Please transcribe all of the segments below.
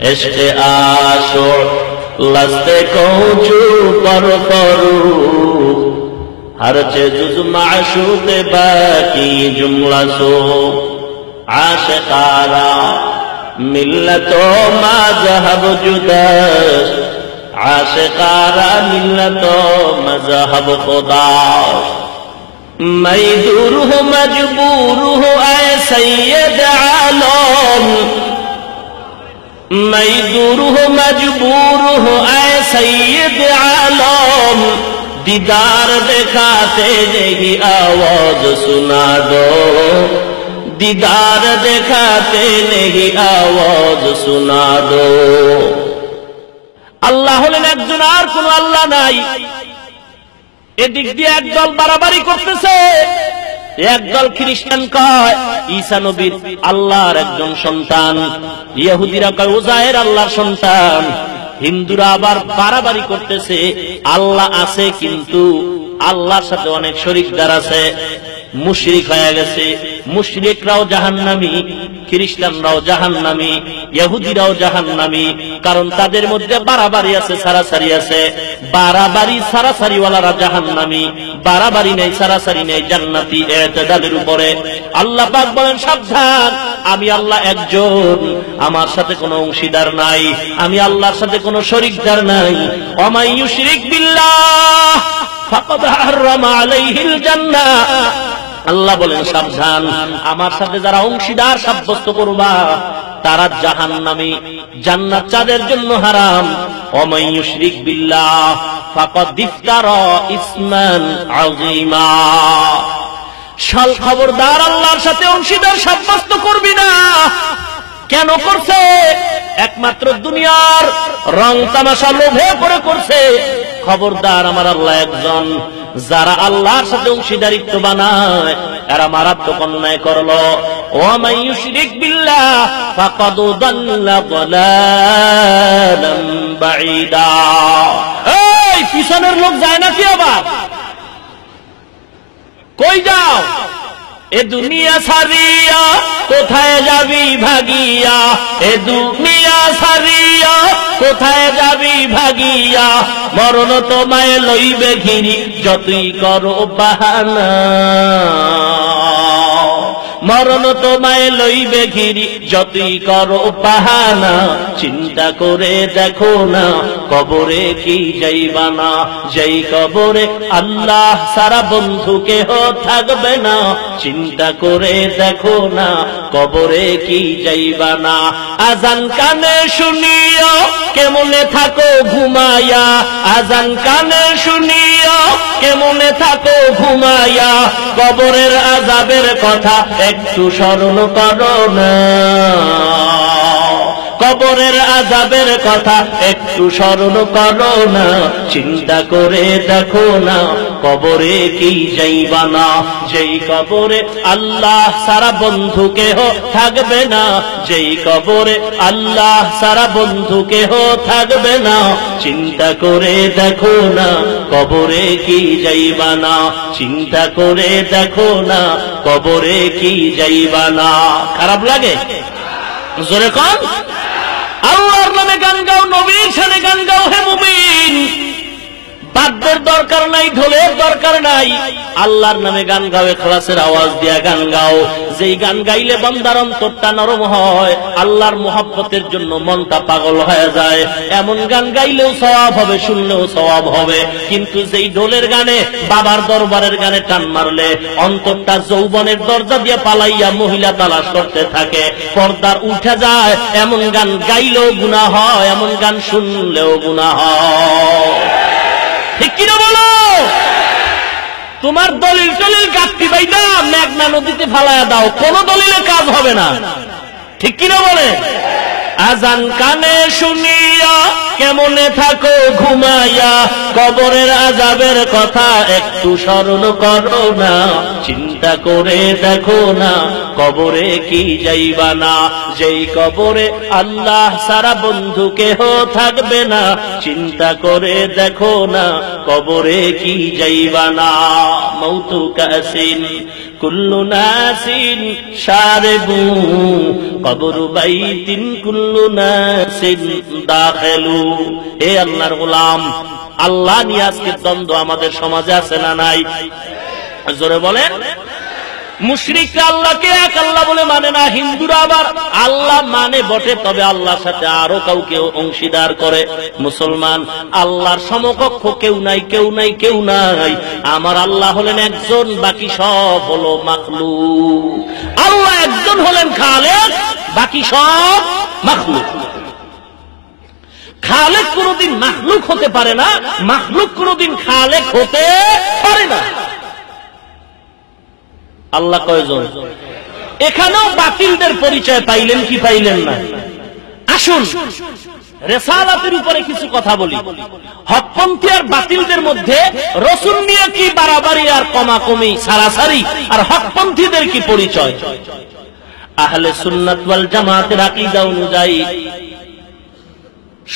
इश्क़ आशुक़ लस्ते कोचू पर करू हर जुज़ माशूक़ बाकी जुमला सो आशिक़ारा मिल्लतो मज़हब जुदास आशिक़ारा मिल्लतो मज़हब खुदास मैं दूर हूँ मजबूर हूँ ऐ सैयद आलम मैं दूर हूँ मजबूर हूँ ऐ सैयद आलम दीदार दिखाते नहीं आवाज सुना दो दीदार दिखाते नहीं आवाज सुना दो আল্লাহ হলেন একজন আর কোন আল্লাহ নাই এদিক দিয়ে একদল বাড়াবাড়ি করতেছে একদল খ্রিস্টান কয় ঈসা নবী আল্লাহর একজন সন্তান ইহুদিরা কয় উজায়ের আল্লাহর সন্তান হিন্দুরা আবার বাড়াবাড়ি করতেছে আল্লাহ আছে কিন্তু আল্লাহর সাথে অনেক শরীকদার আছে মুশরিক হয়ে গেছে মুশরিকরাও জাহান্নামী খ্রিস্টানরাও জাহান্নামী ইহুদিরাও জাহান্নামী কারণ তাদের মধ্যে বাড়াবাড়ি আছে সারাসারি আছে বাড়াবাড়ি সারাসারিওয়ালারা জাহান্নামী বাড়াবাড়ি নেই সারাসারি নেই জান্নাতি ইতিদালের উপরে আল্লাহ পাক বলেন সাবধান আমি আল্লাহ একজন আমার সাথে কোনো অংশীদার নাই আমি আল্লাহর সাথে কোনো শরীকদার নাই ওমাই ইউশরিক বিল্লাহ ফাকাদ হারামা আলাইহিল জান্নাহ আল্লাহ বলেন সাবধান আমার সাথে যারা অংশীদার সাব্যস্ত করবা তারা জাহান্নামী জান্নাত তাদের জন্য হারাম ওমাই ইউশরিক বিল্লাহ ফাকাদ ইফতারা ইসমান আযীমা শাল খবরদার আল্লাহর সাথে অংশীদার সাব্যস্ত করবি না কেন করছে একমাত্র দুনিয়ার রং তামাশা লোভে করে করছে খবরদার আমার আল্লাহ একজন যারা আল্লাহর সাথে অংশীদারিত্ব বানায় এরা মারাত্মক অন্যায় করলো ওয়া ইউশরিক বিল্লাহ ফাকাদ দাল্লা দালালান বাঈদা এই পিছনের লোক যায় নাকি আবার কই যাও এ দুনিয়া সারিয়া কোথায় যাবি ভাগিয়া এ দুনিয়া সারিয়া কোথায় যাবি ভাগিয়া মরণ তোমায় লইবে ঘিরি যতই করো বাহানা মরণ তোমায় লইবে ঘিরি যতই করো বাহানা চিন্তা করে দেখো না কবরে কি যাইবা না যেই কবরে আল্লাহ সারা বন্ধু কেহ থাকবে না চিন্তা করে দেখো না কবরে কি যাইবা না আজান কানে শুনিও কেমনে থাকো ঘুমায়া আজান কানে শুনিও কেমনে থাকো ঘুমায়া কবরের আযাবের কথা একটু স্মরণ করো না কবরের আযাবের কথা একটু স্মরণ করো না চিন্তা করে দেখো না কবরে কি যাইবা না যেই কবরে আল্লাহ সারা বন্ধু কেহ থাকবে না যেই কবরে আল্লাহ সারা বন্ধু কেহ থাকবে না চিন্তা করে দেখো না কবরে কি যাইবা না চিন্তা করে দেখো না কবরে কি যাইবা না খারাপ লাগে জোরে কোন আল্লাহর নামে গান গাও নবীর শানে গান গাও হে মুমিন বাদ্যের দরকার নাই ঢোলের দরকার নাই আল্লাহর নামে গান গাও ইখলাসের আওয়াজ দিয়া গান গাও যেই গান গাইলে বান্দার অন্তরটা নরম হয় আল্লাহর মুহাব্বতের জন্য মনটা পাগল হয়ে যায় এমন গান গাইলেও সওয়াব হবে শুনলেও সওয়াব হবে কিন্তু যেই ঢোলের গানে বাবার দরবারের গানে টান মারলে অন্তরটা যৌবনের দরজা দিয়ে পালাইয়া মহিলা তালাশ করতে থাকে পর্দার উঠে যায় এমন গান গাইলেও গুনাহ হয় এমন গান শুনলেও গুনাহ হয় ঠিক কিনা বলো তোমার দলিল টলিল গাঁথতি বাইদা মেঘনা নদীতে ফালায়া দাও কোন দলিলে কাজ হবে না ঠিক কিনা বলে আজান কানে শুনিয়া কেমনে থাকো ঘুমাইয়া, কবরের আযাবের কথা একটু স্মরণ করো না, চিন্তা করে দেখো না কবরে কি যাইবা না, যেই কবরে আল্লাহ সারা বন্ধু কেহ থাকবে না, চিন্তা করে দেখো না কবরে কি যাইবা না। মৌতু কাসিন কুল্লু নাসিন শারিবু, কবরু বাইতিন কুল্লু নাসিন দাখিলু। হে আল্লাহর গোলাম, আল্লাহ নিয়ে আজকে দ্বন্দ্ব আমাদের সমাজে আছে না নাই? জোরে বলেন। মুশরিকরা আল্লাহকে এক আল্লাহ বলে মানে না, হিন্দুরা আবার আল্লাহ মানে বটে, তবে আল্লাহর সাথে আরো কাউকে অংশীদার করে। মুসলমান আল্লাহর সমকক্ষ কেউ নাই, কেউ নাই, কেউ নাই। আমার আল্লাহ হলেন একজন, বাকি সব হলো মাখলুক। আল্লাহ একজন হলেন খালেক, বাকি সব মাখলুক। খালেক কোনদিন মাখলুক হতে পারে না, মাখলুক কোনদিন খালেক হতে পারে না। আল্লাহ কয়জন? এখানেও বাতিলদের পরিচয় পাইলেন কি পাইলেন না? আসুন রিসালাতের উপরে কিছু কথা বলি। হকপন্থী আর বাতিলদের মধ্যে রাসূল নিয়ে কি বাড়াবাড়ি আর কমাকমি, সারাসারি, আর হকপন্থীদের কি পরিচয়? আহলে সুন্নাত ওয়াল জামাতের আকীদা অনুযায়ী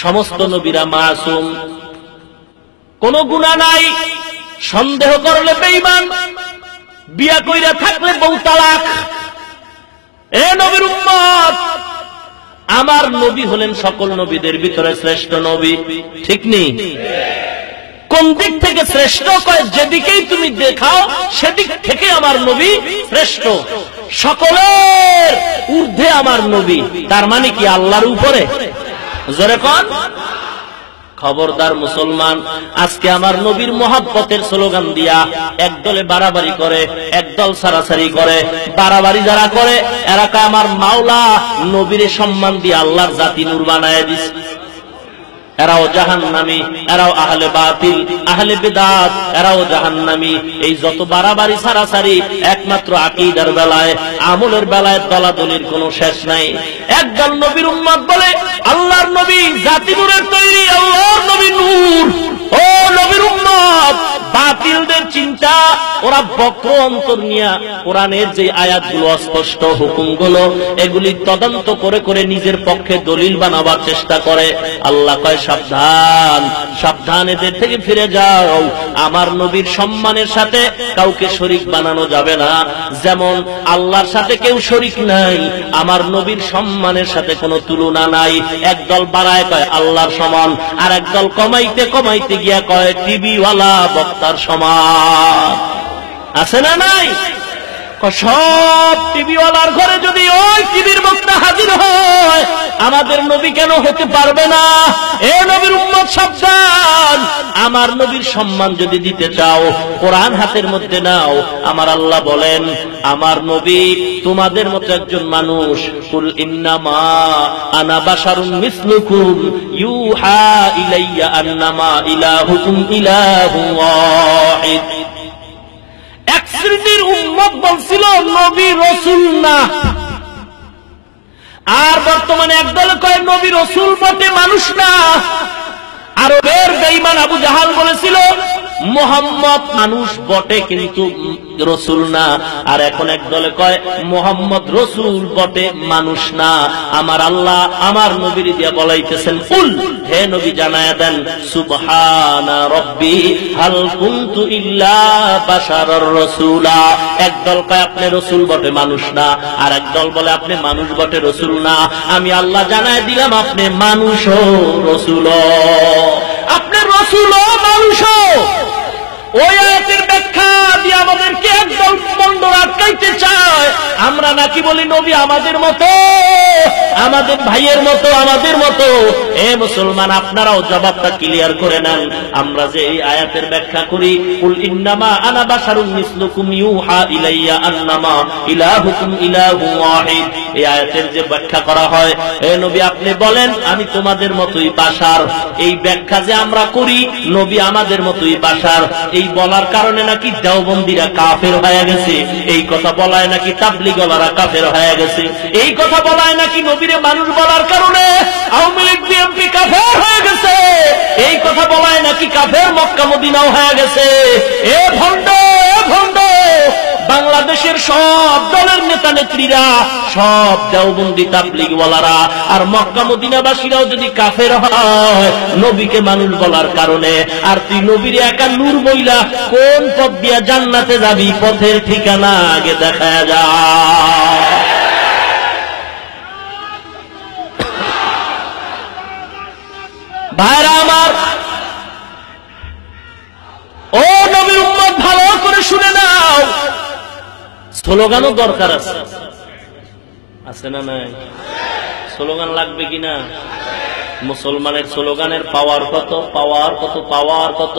সমস্ত নবীরা মাসুম, কোন গুনাহ নাই। সন্দেহ করলে বেঈমান, বিয়া কইরা থাকলে বউ তালাক। এ নবীর উম্মত, আমার নবী হলেন সকল নবীদের ভিতরে শ্রেষ্ঠ নবী, ঠিক নেই? কোন দিক থেকে শ্রেষ্ঠ? কয় যেদিকেই তুমি দেখাও সেদিক থেকে আমার নবী শ্রেষ্ঠ। সকলের ঊর্ধ্বে আমার নবী, তার মানে কি আল্লাহর উপরে? জোরে কোন? খবরদার মুসলমান, আজকে আমার নবীর মোহাব্বতের স্লোগান দিয়া একদলে বাড়াবাড়ি করে, একদল সারাসারি করে। বাড়াবাড়ি যারা করে এরা আমার মাওলা নবীর সম্মান দিয়ে আল্লাহর জাতি নূর বানায় দিছে। এরাও জাহান্নামী, এরাও আহলে বাতিল, আহলে বিদআত, এরাও জাহান্নামী। এই যত বাড়াবাড়ি সারাসারি একমাত্র আকীদার বেলায়, আমলের বেলায় দলাদলির কোনো শেষ নাই। একদল নবীর উম্মত বলে আল্লাহর নবী জাতি নূরের তৈরি, আল্লাহর নবী নূর। ও নবীর উম্মত, বাতিলদের চিন্তা, ওরা বক্র অন্তর নিয়া কোরআনের যে আয়াতগুলো, অস্পষ্ট হুকুমগুলো, এগুলি তদন্ত করে করে নিজের পক্ষে দলিল বানাবার চেষ্টা করে। আল্লাহ কয় সাবধান, সাবধান, এদের থেকে ফিরে যাও। আমার নবীর সম্মানের সাথে কাউকে শরীক বানানো যাবে না। যেমন আল্লাহর সাথে কেউ শরীক নাই, আমার নবীর সম্মানের সাথে কোনো তুলনা নাই। একদল বাড়ায় কয় আল্লাহর সমান, আর একদল কমাইতে কমাইতে গিয়া কয় টিভিওয়ালা বক্তার সমান। আছে না নাই? সব টিভিওয়ালার ঘরে যদি ওই টিভির বক্তা হাজির হয়, আমাদের নবী কেন হতে পারবে না? এ নবীর উম্মত সাবধান, আমার নবীর সম্মান যদি দিতে চাও কোরআন হাতের মধ্যে নাও। আমার আল্লাহ বলেন আমার নবী তোমাদের মতো একজন মানুষ। কুল ইন্নামা আনা বাশারুম মিসলুকুম ইউহা ইলাইয়া আন্নামা ইলাহুকুম ইলাহুন ওয়াহিদ। এক শ্রেণীর উম্মত বলছিল নবী রাসূল না, আর বর্তমানে একদল কয় নবী রাসূল বটে, মানুষ না। আরবের বেঈমান আবু জাহাল বলেছিল মুহাম্মদ মানুষ বটে কিন্তু রাসূল না। আর এখন একদলে কয় মুহাম্মদ রাসূল বটে, মানুষ না। আমার আল্লাহ আমার নবীর দিয়া বলাইতেছেন, কুল, হে নবী জানায়া দেন, সুবহানা রাব্বি হাল কুনতু ইল্লা বাশারার রাসূলা। একদল কয় আপনি রাসূল বটে, মানুষ না। আর একদল বলে আপনি মানুষ বটে, রাসূল না। আমি আল্লাহ জানায় দিলাম আপনি মানুষও রাসূলও, আপনি রাসূলও মানুষও। ওই আয়াতের ব্যাখ্যা দিয়ে আমাদেরকে একদল মন্ড আটকাইতে চায়। আমরা নাকি বলি নবী আমাদের মতো, আমাদের ভাইয়ের মতো, আমাদের মতো। এ মুসলমান, আপনারাও জবাবটা ক্লিয়ার করে নেন। আমরা যে এই আয়াতের ব্যাখ্যা করি, কুল ইন্নামা আনা বাশারুম মিসলুকুম ইউহা ইলাইয়া আন্নামা ইলাহুকুম ইলাহুন ওয়াহিদ, এই আয়াতের যে ব্যাখ্যা করা হয়, হে নবী আপনি বলেন আমি তোমাদের মতোই বাশার। এই ব্যাখ্যা যে আমরা করি নবী আমাদের মতোই বাশার, এই বলার কারণে নাকি দেওবন্দিরা কাফের হয়ে গেছে। এই কথা বলায় নাকি তাবলীগওয়ালারা কাফের হয়ে গেছে। এই কথা বলায় নাকি নবীরে মানুষ বলার কারণে আওয়ামী লীগ বিএনপি কাফের হয়ে গেছে। নাকি কাফের, মক্কা মদিনাও হয়ে গেছে। এ ভণ্ড, এ ভণ্ড, বাংলাদেশের সব দলের নেতা নেত্রীরা, সব দেওবন্দি তাবলীগওয়ালারা আর মক্কা মদিনাবাসীরাও যদি কাফের হয় নবীকে মানুষ বলার কারণে, আর তুই নবীর একা নূর বইলা কোন পথ দিয়া জান্নাতে যাবি, পথের ঠিকানা আগে দেখা যা। ভাইরা আমার, ও নবীর উম্মত, ভালো করে শুনে নাও, স্লোগানও দরকার আছে, আছে না নাই? স্লোগান লাগবে কিনা? মুসলমানের স্লোগানের পাওয়ার কত, পাওয়ার কত, পাওয়ার কত।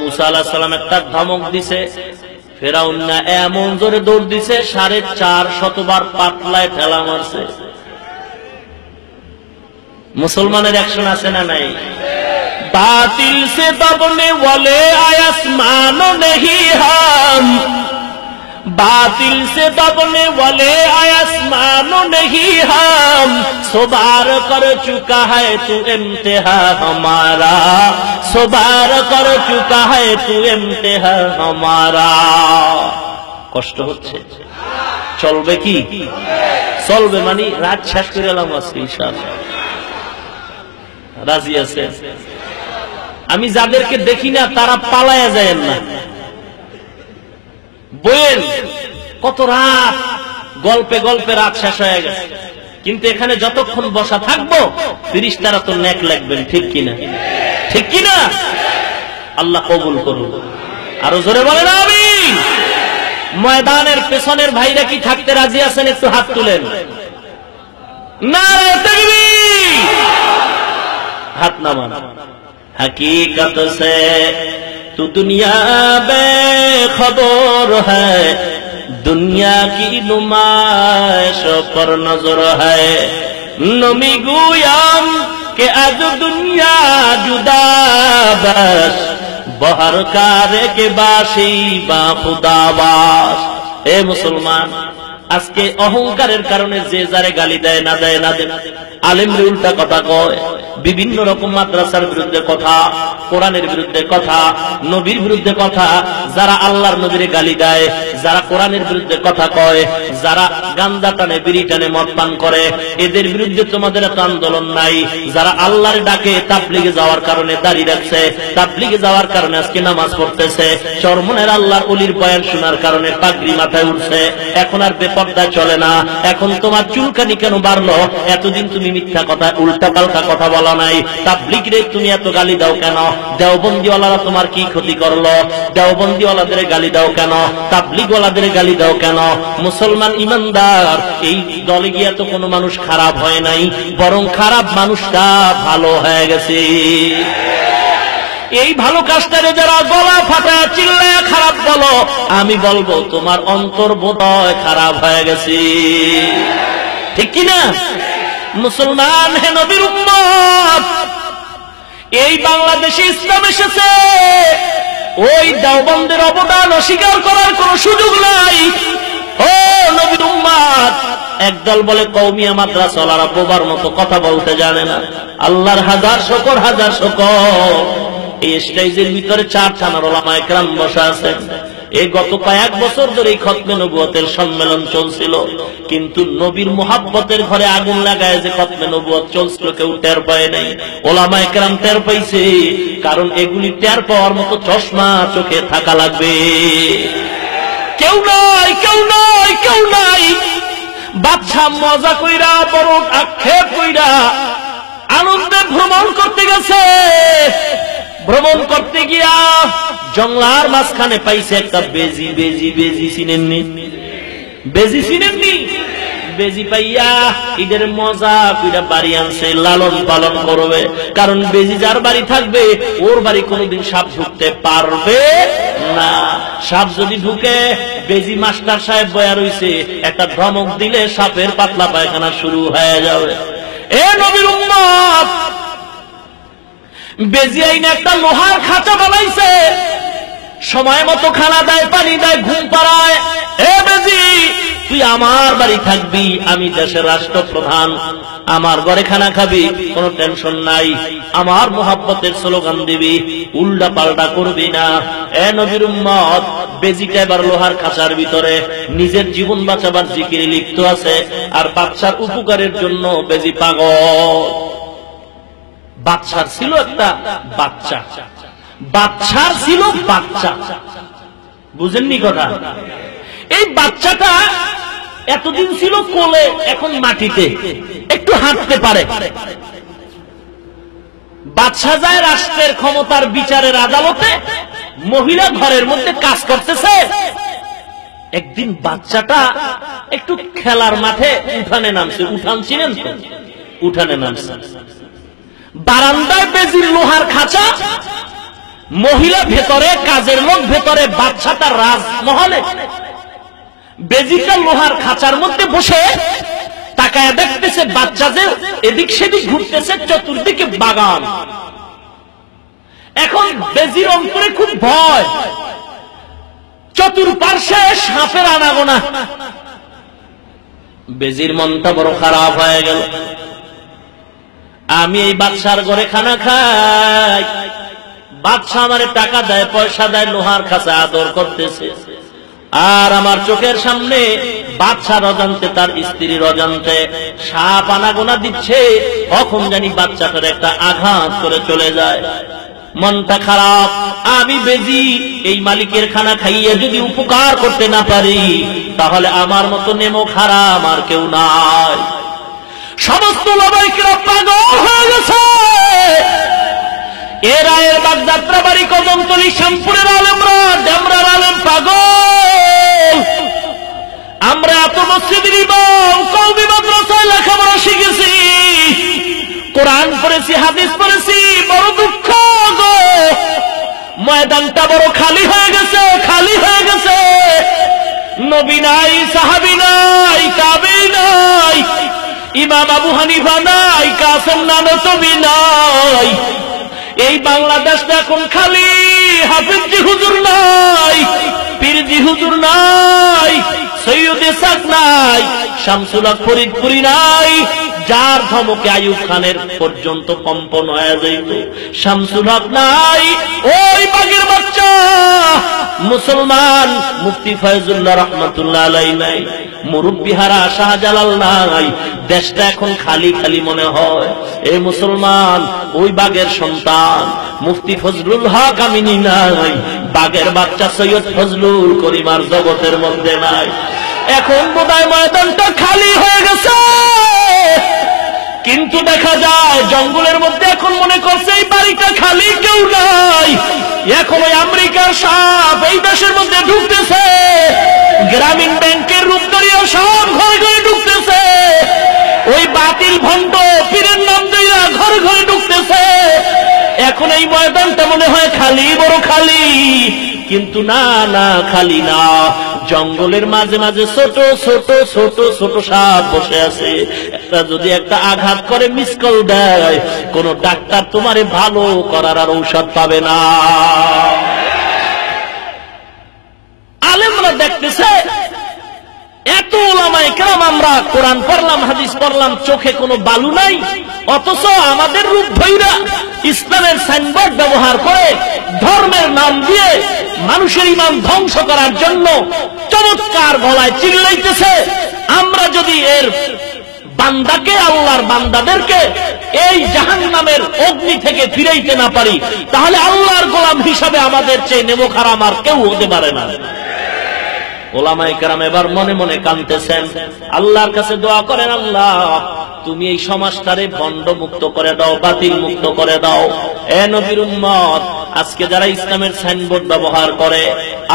মুসা আলাইহিস সালাম একটা ধমক দিছে, ফেরাউন না এমন জোরে দৌড় দিছে 450 বার পাতলায় ঠেলা মারছে। মুসলমানের অ্যাকশন আছে না নাই? बातिल से दबने वाले आसमानो नहीं हम, बातिल से दबने वाले आसमानो नहीं हम, सुबार कर चुका है तू इम्तिहा हमारा, सुबार कर चुका है तू इम्तिहा हमारा। কষ্ট হচ্ছে, চলবে কি? চলবে মানে রাত শেষ করে এলাম আজকে ইনশাআল্লাহ। রাজি আছে? আমি যাদেরকে দেখি না তারা পালায়া যায় না, বইয়ের কত রাত গল্পে গল্পে রাত শেষ হয়ে গেছে, কিন্তু এখানে যতক্ষণ বসা থাকবো ফেরেশতারা তো নেক লাগবেন, ঠিক কিনা? ঠিক কিনা? আল্লাহ কবুল করুন। আরো জোরে বলেন আমিন। ময়দানের পেছনের ভাইরা কি থাকতে রাজি আছেন? একটু হাত তুলেন। নারে তাকবীর, হাত নামান। हकीकत से तू दुनिया बेखबर है, दुनिया की नुमाइश पर नजर है, नमी गुयाम के आज दुनिया जुदा बस, बहर कारे के बाशी बा खुदाबास। ए मुसलमान, আজকে অহংকারের কারণে যে যারে গালি দেয়, না দেয় না দেয়, আলেমরে উল্টা কথা কয়, বিভিন্ন রকম মাদ্রাসার বিরুদ্ধে কথা, কোরআনের বিরুদ্ধে কথা, নবীর বিরুদ্ধে কথা, যারা আল্লাহর নবীরে গালি দেয়, যারা কোরআনের বিরুদ্ধে কথা কয়, যারা গান্দা টানে, বিড়ি টানে, মদ পান করে, এদের বিরুদ্ধে তোমাদের এত আন্দোলন নাই। যারা আল্লাহর ডাকে তাবলীগে যাওয়ার কারণে দাঁড়িয়ে রাখছে, তাবলীগে যাওয়ার কারণে আজকে নামাজ পড়তেছে, চরমনের আল্লাহর ওলির বয়ান শোনার কারণে পাগড়ি মাথায় উঠছে, এখন আর বেপর্দা চলে না। এখন তোমার চুলকানি কেন বাড়লো? এতদিন তুমি মিথ্যা কথা, উল্টা পাল্টা কথা বলা নাই, তাবলীগরে তুমি এত গালি দাও কেন? দেওবন্দিওয়ালারা তোমার কি ক্ষতি করলো? দেওবন্দিওয়ালাদের গালি দাও কেন? তাবলীগওয়ালাদের গালি দাও কেন? মুসলমান ইমানদার, এই দলে গিয়ে তো কোনো মানুষ খারাপ হয় নাই, বরং খারাপ মানুষটা ভালো হয়ে গেছে। এই ভালো কাজটারে যারা গলা ফাটায় চিল্লায় খারাপ বলো, আমি বলবো তোমার অন্তর বোধহয় খারাপ হয়ে গেছে, ঠিক কিনা? মুসলমান হে নবীর উম্মত, এই বাংলাদেশে ইসলাম এসেছে, ওই দেওবন্দের অবদান অস্বীকার করার কোন সুযোগ নাই। ও নবীর উম্মত, একদল বলে কওমিয়া মাদ্রাসাওয়ালারা বোবার মতো কথা বলতে জানে না। আল্লাহর হাজার শুকর, হাজার শুকর, এই স্টেজের ভিতরে 4 থানার উলামায়ে কেরাম বসা আছেন। এই গত কয়েক বছর ধরে এই খতমে নবুয়তের সম্মেলন চলছিল, কিন্তু নবীর মুহাব্বতের ঘরে আগুন লাগায় যে খতমে নবুয়ত চলছিল কেউ টের পায় নাই। উলামায়ে কেরাম টের পাইছে, কারণ এগুলি টের পাওয়ার মতো চশমা চোখে থাকা লাগবে। কেউ নাই, কেউ নাই, কেউ নাই। বাদশা মজা কইরা, বড় আক্ষেপ কইরা আনন্দে ভ্রমণ করতে গেছে। ভ্রমণ করতে গিয়া জঙ্গলার মাঝখানে পাইছে একটা বেজি। বেজি, বেজি চিনেননি? বেজি চিনেননি? বেজি পাইয়া ঈদের মজা কইরা বাড়ি আনছে, লালন পালন করবে। কারণ বেজি যার বাড়ি থাকবে ওর বাড়ি কোনোদিন সাপ ঢুকতে পারবে না। সাপ যদি ঢুকে, বেজি মাস্টার সাহেব বয়া রইছে, একটা ধমক দিলে সাপের পাতলা পায়খানা শুরু হয়ে যাবে। এ নবীর উম্মত, বেজি আইনে একটা লোহার খাঁচা বানাইছে, সময় মতো খানা দেয়, পানি দেয়, ঘুম পাড়ায়। এ বেজি, তুই আমার বাড়ি থাকবি, আমি দেশের রাষ্ট্রপ্রধান, আমার ঘরে খানা খাবি, কোনো টেনশন নাই, আমার মোহাব্বতের স্লোগান দিবি, উল্টা পাল্টা করবি না। এ নবীর উম্মত, বেজিটা এবার লোহার খাঁচার ভিতরে নিজের জীবন বাঁচাবার জিকিরে লিপ্ত আছে, আর বাচ্চার উপকারের জন্য বেজি পাগল। বাচ্চার ছিল একটা বাচ্চা, বাচ্চার ছিল বাচ্চা, বুঝেননি কথা? এই বাচ্চাটা এতদিন ছিল কোলে, এখন মাটিতে, একটু হাঁটতে পারে। বাচ্চা যায় রাষ্ট্রের ক্ষমতার বিচারের আদালতে, মহিলা ঘরের মধ্যে কাজ করতেছে। একদিন বাচ্চাটা একটু খেলার মাঠে উঠানে নামছে, উঠান ছিলেন তো, উঠানে নামছে, বারান্দায় বেজির লোহার খাঁচা, মহিলা ভেতরে, কাজের লোক ভেতরে, বাচ্চাটা রাজমহলে। বেজিটা লোহার খাঁচার মধ্যে বসে তাকায় দেখতেছে বাচ্চা যে এদিক সেদিক ঘুরতেছে, চতুর্দিকে বাগান। এখন বেজির অন্তরে খুব ভয়, চতুর্পার্শ্বে সাপের আনাগোনা। বেজির মনটা বড় খারাপ হয়ে গেল, আমি এই বাচ্চার ঘরে খানা খাই, বাচ্চা আমারে টাকা দেয়, পয়সা দেয়, লোহার খাঁচা আদর করতেছে, আর আমার চোখের সামনে বাচ্চার অজান্তে, তার স্ত্রীর অজান্তে সাপ আনাগোনা দিচ্ছে, কখন জানি বাচ্চাটার একটা আঘাত করে চলে যায়। মনটা খারাপ, আমি বেজি এই মালিকের খানা খাইয়ে যদি উপকার করতে না পারি, তাহলে আমার মতো নেমো খারাপ আর কেউ নাই। সমস্ত লাভাইকেরা পাগল হয়ে গেছে। এরা এর বাগযাত্রা বাড়ি, কদমতলী, শ্যামপুরের আলেমরা, ডেমরার আলেম পাগল। আমরা এত মসজিদের ইমাম, কওমি মাদ্রাসায় লেখাপড়া শিখেছি, কোরআন পড়েছি, হাদিস পড়েছি, বড় দুঃখ গো, ময়দানটা বড় খালি হয়ে গেছে, খালি হয়ে গেছে। নবী নাই, সাহাবী নাই, তাবেঈ নাই, ইমাম আবু হানিফা নাই, কাসেম নানতবী নাই। এই বাংলাদেশটা এখন খালি, হাফিজজি হুজুর নাই, পীরজি হুজুর নাই, সৈয়দ ইসহাক নাই, শামসুল হক ফরিদপুরি নাই, যার ধমকে আইয়ুব খানের পর্যন্ত কম্পন হয়ে যাইত। শামসুল হক নাই, ওই বাগের বাচ্চা মুসলমান মুফতি ফয়জুল্লাহ রহমাতুল্লাহ আলাইহি নাই, মুরব্বি হারা শাহজালাল নাই। দেশটা এখন খালি খালি মনে হয়। এই মুসলমান, ওই বাগের সন্তান মুফতি ফজলুল হক আমিনী নাই, বাগের বাচ্চা সৈয়দ ফজলুল করিমার জগতের মধ্যে নাই। এখন বোধহয় ময়দানটা খালি হয়ে গেছে, কিন্তু দেখা যায় জঙ্গলের মধ্যে এখন মনে করছে এই বাড়িটা খালি, কেউ নাই। এখন ওই আমেরিকার সাপ এই দেশের মধ্যে ঢুকতেছে, গ্রামীণ ব্যাংকের রূপদারিয়া সব ঘরে ঘরে ঢুকতেছে, ওই বাতিল ভণ্ড পীরের নাম দিয়া ঘরে ঘরে ঢুকতেছে। এখন এই ময়দানটা মনে হয় খালি, বড় খালি, কিন্তু না না, খালি না। জঙ্গলের মাঝে মাঝে ছোট ছোট ছোট ছোট সাপ বসে আছে। একটা যদি একটা আঘাত করে, মিসকল দেয়, কোন ডাক্তার তোমারে ভালো করার আর ঔষধ পাবে না। আলেমরা দেখতেছে এত উলামায়ে কেরাম, আমরা কোরআন পড়লাম, হাদিস পড়লাম, চোখে কোনো বালু নাই, অথচ আমাদের রূপ ধইরা ইসলামের সাইনবোর্ড ব্যবহার করে ধর্মের নাম দিয়ে মানুষের ঈমান ধ্বংস করার জন্য চমৎকার গলায় চিল্লাইতেছে। আমরা যদি এর বান্দাকে, আল্লাহর বান্দাদেরকে এই জাহান্নামের অগ্নি থেকে ফিরাইতে না পারি, তাহলে আল্লাহর গোলাম হিসাবে আমাদের চেয়ে নেমো খারাপ আর কেউ হতে পারে না। ওলামায়ে কেরাম এবার মনে মনে কাঁদতেছেন, আল্লাহর কাছে দোয়া করেন, আল্লাহ তুমি এই সমাজটারে বন্ড মুক্ত করে দাও, বাতিল মুক্ত করে দাও। এ নবীর উম্মত, আজকে যারা ইসলামের সাইনবোর্ড ব্যবহার করে,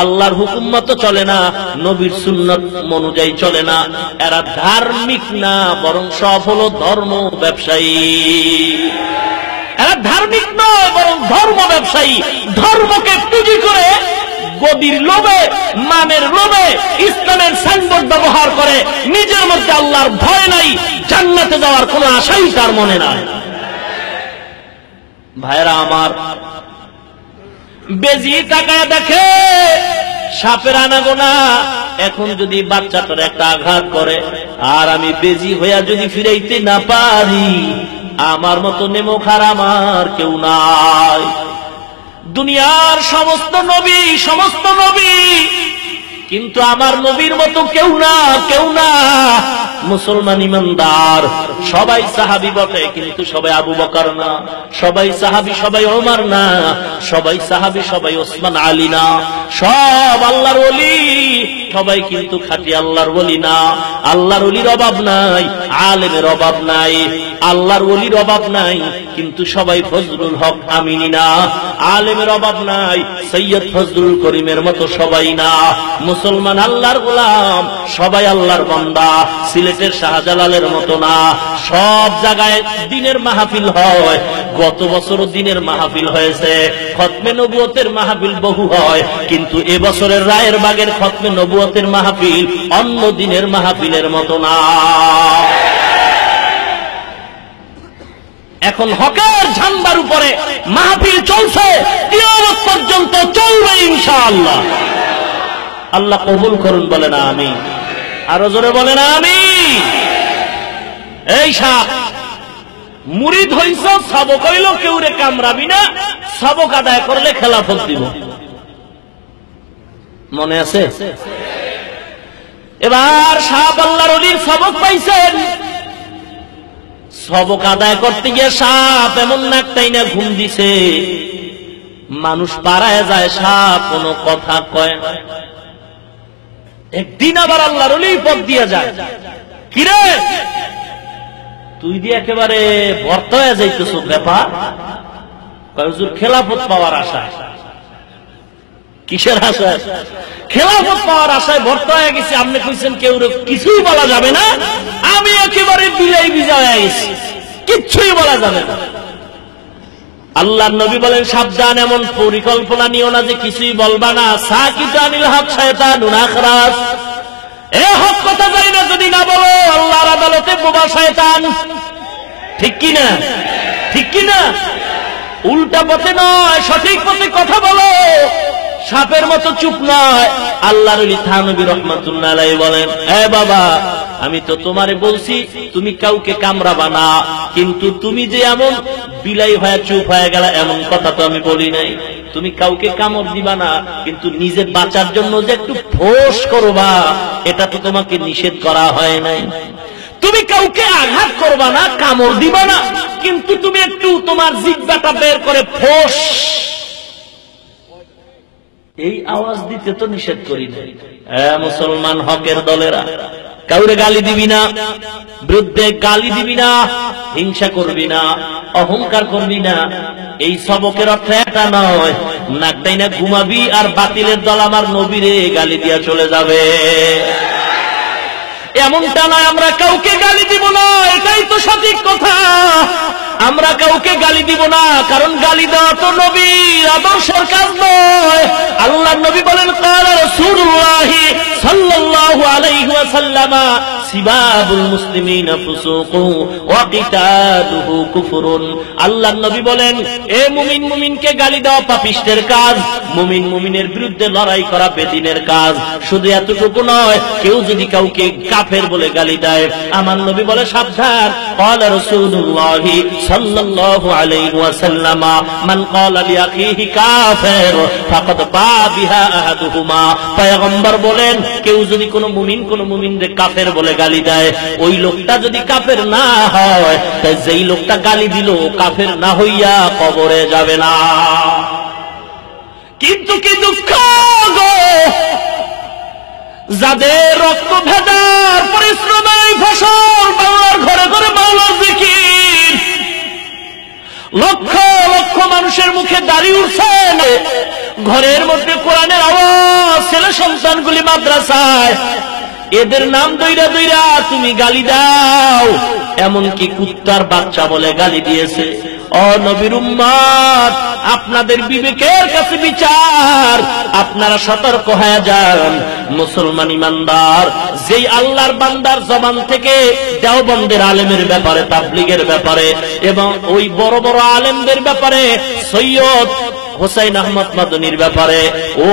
আল্লাহর হুকুম মতো চলে না, নবীর সুন্নাত অনুযায়ী চলে না, এরা ধার্মিক না, বরং সব হলো ধর্ম ব্যবসায়ী। এরা ধার্মিক নয়, বরং ধর্ম ব্যবসায়ী। ধর্মকে পুঁজি করে গদির লোভে, মানের লোভে ইসলামের সাইনবোর্ড ব্যবহার করে, নিজের মধ্যে আল্লাহর ভয় নাই, জান্নাতে যাওয়ার কোন আশাই তার মনে নাই। ভাইরা আমার, বেজি তাকায় দেখে সাপের আনাগোনা, এখন যদি বাচ্চাটার একটা আঘাত করে আর আমি বেজি হইয়া যদি ফিরাইতে না পারি, আমার মতো নেমো খারাপ আর কেউ নাই। দুনিয়ার সমস্ত নবী কিন্তু আমার নবীর মতো কেউ না, কেউ না। মুসলমান ইমানদার সবাই সাহাবী বটে, কিন্তু সবাই আবু বকর না, সবাই সাহাবী সবাই ওমর না, সবাই সাহাবী সবাই ওসমান আলী না। সব আল্লাহর ওলি, সবাই কিন্তু খাঁটি আল্লাহর ওলি না। আল্লাহর ওলির অভাব নাই, আলেমের অভাব নাই, আল্লাহর ওলির অভাব নাই, কিন্তু সবাই ফজলুল হক আমিনী না। আলেমের অভাব নাই, সৈয়দ ফজলুল করিমের মতো সবাই না। মুসলমান আল্লাহর গোলাম, সবাই আল্লাহর বান্দা, সিলেটের শাহজালালের মতো না। সব জায়গায় দিনের মাহফিল হয়, গত বছরও দিনের মাহফিল হয়েছে, খতমে নবুয়তের মাহফিল বহু হয়, কিন্তু এবছরের রায়ের বাগের খতমে নবুয়তের মাহফিল অন্য দিনের মাহফিলের মতো না। এখন হকের ঝান্ডার উপরে মাহফিল চলছে, কিয়ামত পর্যন্ত চলবে ইনশাআল্লাহ। আল্লাহ কবুল করুন, বলে না আমি, আরো জোরে বলে না আমি। এই সাপ মুরিদ হইছ, সবক হইল, কেউ রে কামড়াবি না, সবক আদায় করলে খেলাফত দিব, মনে আছে? এবার সাপ আল্লাহর ওলির সবক পাইছেন, সবক আদায় করতে গিয়ে সাপ এমন নাকটাই না ঘুম দিছে, মানুষ পাড়ায় যায়, সাপ কোনো কথা কয় না। একদিন আবার আল্লাহর ওলি পথ দিয়ে যায়, কিরে তুই দিয়ে একেবারে ভর্তা হয়ে যাইতেছ, ব্যাপার হুজুর খেলাফত পাওয়ার আশায়। কিসের আশায়? খেলাফত পাওয়ার আশায় ভর্তা হয়ে গেছি। আপনি কইছেন কেউ কিছুই বলা যাবে না, আমি একেবারে বিলাই বিজা হয়ে গেছি, কিচ্ছুই বলা যাবে না। আল্লাহর নবী বলেন, সাবধান, এমন পরিকল্পনা নিও না যে কিছুই বলবা না। সাকিতু আনিল হক শায়তানুন আখরাস, এ হক কথা যাই না যদি না বলো, আল্লাহর আদালতে বোবা শয়তান। ঠিক কি না? ঠিক কি না? উল্টা পথে নয়, সঠিক পথে কথা বলো, সাপের মতো চুপ নয়। আল্লাহর ওলি থানবী রাহমাতুল্লাহ আলাইহি বলেন, এ বাবা, আমি তো তোমারে বলছি তুমি কাউকে কামড়াবা না, কিন্তু তুমি যে এমন বিলাই হয়ে চুপ হয়ে গেল, এমন কথা তো আমি বলি নাই। তুমি কাউকে কামড় দিবা না, কিন্তু নিজে বাঁচার জন্য যে একটু ফোঁস করবা, এটা তো তোমাকে নিষেধ করা হয় নাই। তুমি কাউকে আঘাত করবা না, কামড় দিবা না, কিন্তু তুমি একটু তোমার জিহ্বাটা বের করে ফোঁস, এই আওয়াজ দিতে তো নিষেধ করি নাই। মুসলমান হকের দলেরা, কাউরে গালি দিবি না, বিরুদ্ধে গালি দিবি না, হিংসা করবি না, অহংকার করবি না। এই সবকের অর্থ এটা নয় নাকটাই না ঘুমাবি আর বাতিলের দল আমার নবীরে গালি দিয়া চলে যাবে, এমনটা নয়। আমরা কাউকে গালি দিব না, এটাই তো সঠিক কথা। আমরা কাউকে গালি দিব না, কারণ গালি দেওয়া তো নবীর আদর্শের কাজ নয়। আল্লাহর নবী বলেন, ক্বালা রাসূলুল্লাহ সাল্লাল্লাহু আলাইহি ওয়াসাল্লাম, সিবাবুল মুসলিমিনা ফুসুকু ওয়া কিতালুহু কুফরুন। আল্লাহর নবী বলেন, এ মুমিন মুমিনকে গালি দেওয়া পাপিষ্টের কাজ, মুমিন মুমিনের বিরুদ্ধে লড়াই করা বেদিনের কাজ। শুধু এতটুকু নয়, কেউ যদি কাউকে কাফের বলে গালি দেয়, আমার নবী বলে সাবধান। ক্বালা রাসূলুল্লাহ সাল্লাল্লাহু আলাইহি ওয়াসাল্লাম, মান ক্বালা লিআখিহি কাফির ফাকাদ বা বিহা আহাদুহুমা। পয়গম্বর বলেন, কেউ যদি কোনো মুমিনকে কাফের বলে গালি দেয়, ওই লোকটা যদি কাফের না হয়, তাই যেই লোকটা গালি দিল কাফের না হইয়া কবরে যাবে না। কিন্তু কি দুঃখ গো, যাদের রক্ত ভেদার পরিশ্রমে ফসল, বাংলার ঘরে ঘরে মাওলার জিকির, লক্ষ লক্ষ মানুষের মুখে দাঁড়িয়ে উঠছে, ঘরের মধ্যে কোরআনের আওয়াজ, ছেলে সন্তানগুলি মাদ্রাসায়, এদের নাম দইরা দইরা তুমি গালি দাও, এমনকি কুত্তার বাচ্চা বলে গালি দিয়েছে। ও নবীর উম্মত, আপনাদের বিবেকের কাছে বিচার, আপনারা সতর্ক হয়ে যান। মুসলমান ইমানদার, যেই আল্লাহর বান্দার জবান থেকে দেওবন্দের আলেমের ব্যাপারে, তাবলীগের ব্যাপারে এবং ওই বড় বড় আলেমদের ব্যাপারে, সৈয়দ হোসেন আহমদ মাদনীর ব্যাপারে, ও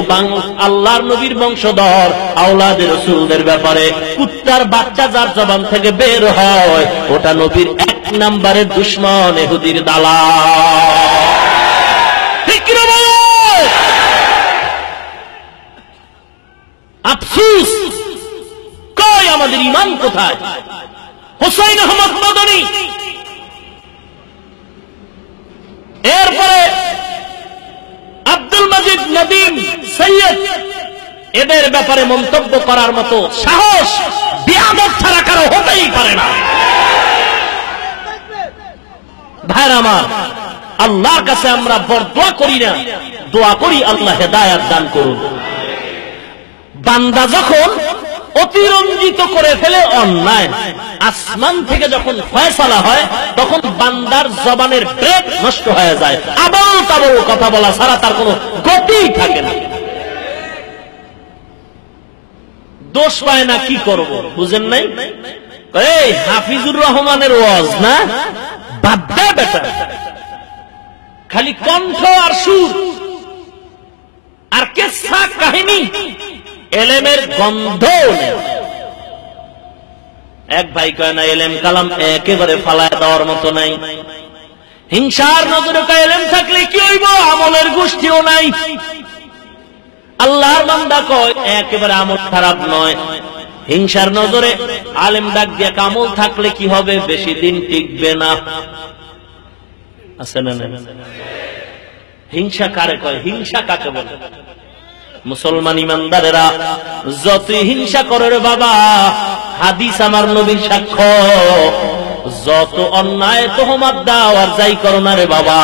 আল্লাহর নবীর বংশধর আওলাদে রাসূলদের ব্যাপারে কুত্তার বাচ্চা যার জবান থেকে বের হয় ওটা নবীর 1 নম্বরের দুশমন, ইহুদির দালাল। ঠিক না ভাই? আফসোস, কই আমাদের ঈমান কোথায়? হোসেন আহমদ মাদনী, এরপরে আব্দুল মজিদ নদীম সৈয়দ, এদের ব্যাপারে মন্তব্য করার মতো সাহস বিয়াদব ছাড়া কারো হতেই পারে না। ভাইরা আমার, আল্লাহর কাছে আমরা বরদোয়া করি না, দোয়া করি আল্লাহ হেদায়েত দান করুন। বান্দা যখন অতিরঞ্জিত করে ফেলে অন্যায়, আসমান থেকে যখন ফয়সালা হয় তখন বান্দার জবানের ব্রেক নষ্ট হয়ে যায়, আবল তাবল কথা বলা ছাড়া তার কোনো গতি থাকে না। দোষ পায় না, কি করব বুঝেন নাই? এই হাফিজুর রহমানের ওয়াজ না, বাদ দে বেটা, খালি কণ্ঠ আর সুর আর কিসসা কাহিনী, এলেমের গন্ধ নেই। এক ভাই কয় না এলেম কালাম একেবারে ফালায় দেওয়ার মতো নাই। হিংসার নজরে এলেম থাকলে কি হইব, আমলের গোষ্ঠীও নাই। আল্লাহর বান্দা কয় একেবারে আমল খারাপ নয়, হিংসার নজরে আলেম ডাক দিয়ে আমল থাকলে কি হবে, বেশি দিন টিকবে না। আছে না? হিংসা কারে কয়? হিংসা কাকে বলে? মুসলমান ইমানদারেরা যতই হিংসা করে রে বাবা, হাদিস আমার নবীর সাক্ষ্য, যত অন্যায় তোহমাত দাও আর যাই করো না রে বাবা,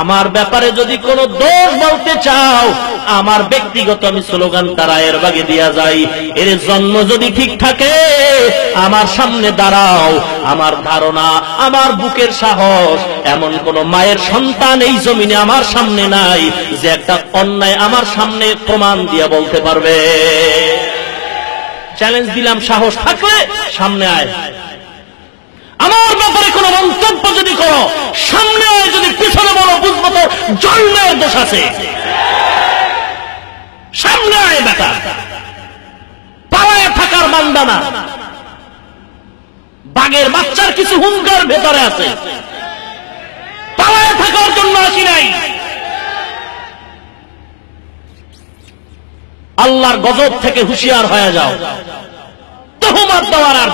আমার ব্যাপারে যদি কোনো দোষ বলতে চাও, আমার ব্যক্তিগত আমি স্লোগান তারায়ের বাগে দিয়া যাই, এর জন্ম যদি ঠিক থাকে আমার সামনে দাঁড়াও। আমার ধারণা, আমার বুকের সাহস, এমন কোন মায়ের সন্তান এই জমিনে আমার সামনে নাই যে একটা অন্যায় আমার সামনে প্রমাণ দিয়ে বলতে পারবে। চ্যালেঞ্জ দিলাম, সাহস থাকলে সামনে আয়। আমার ব্যাপারে কোন মন্তব্য যদি করো, সামনে আয়, যদি পিছনে বলো বুঝবো তো জন্মের দোষ আছে। সামনে আয় বেটা, পালায় থাকার বান্দা না। বাঘের বাচ্চার কিছু হুঙ্কার ভেতরে আছে, পালায় থাকার জন্য আসি নাই। আল্লাহর গজব থেকে হুঁশিয়ার হয়ে যাও, তোহমাত দেওয়ার আর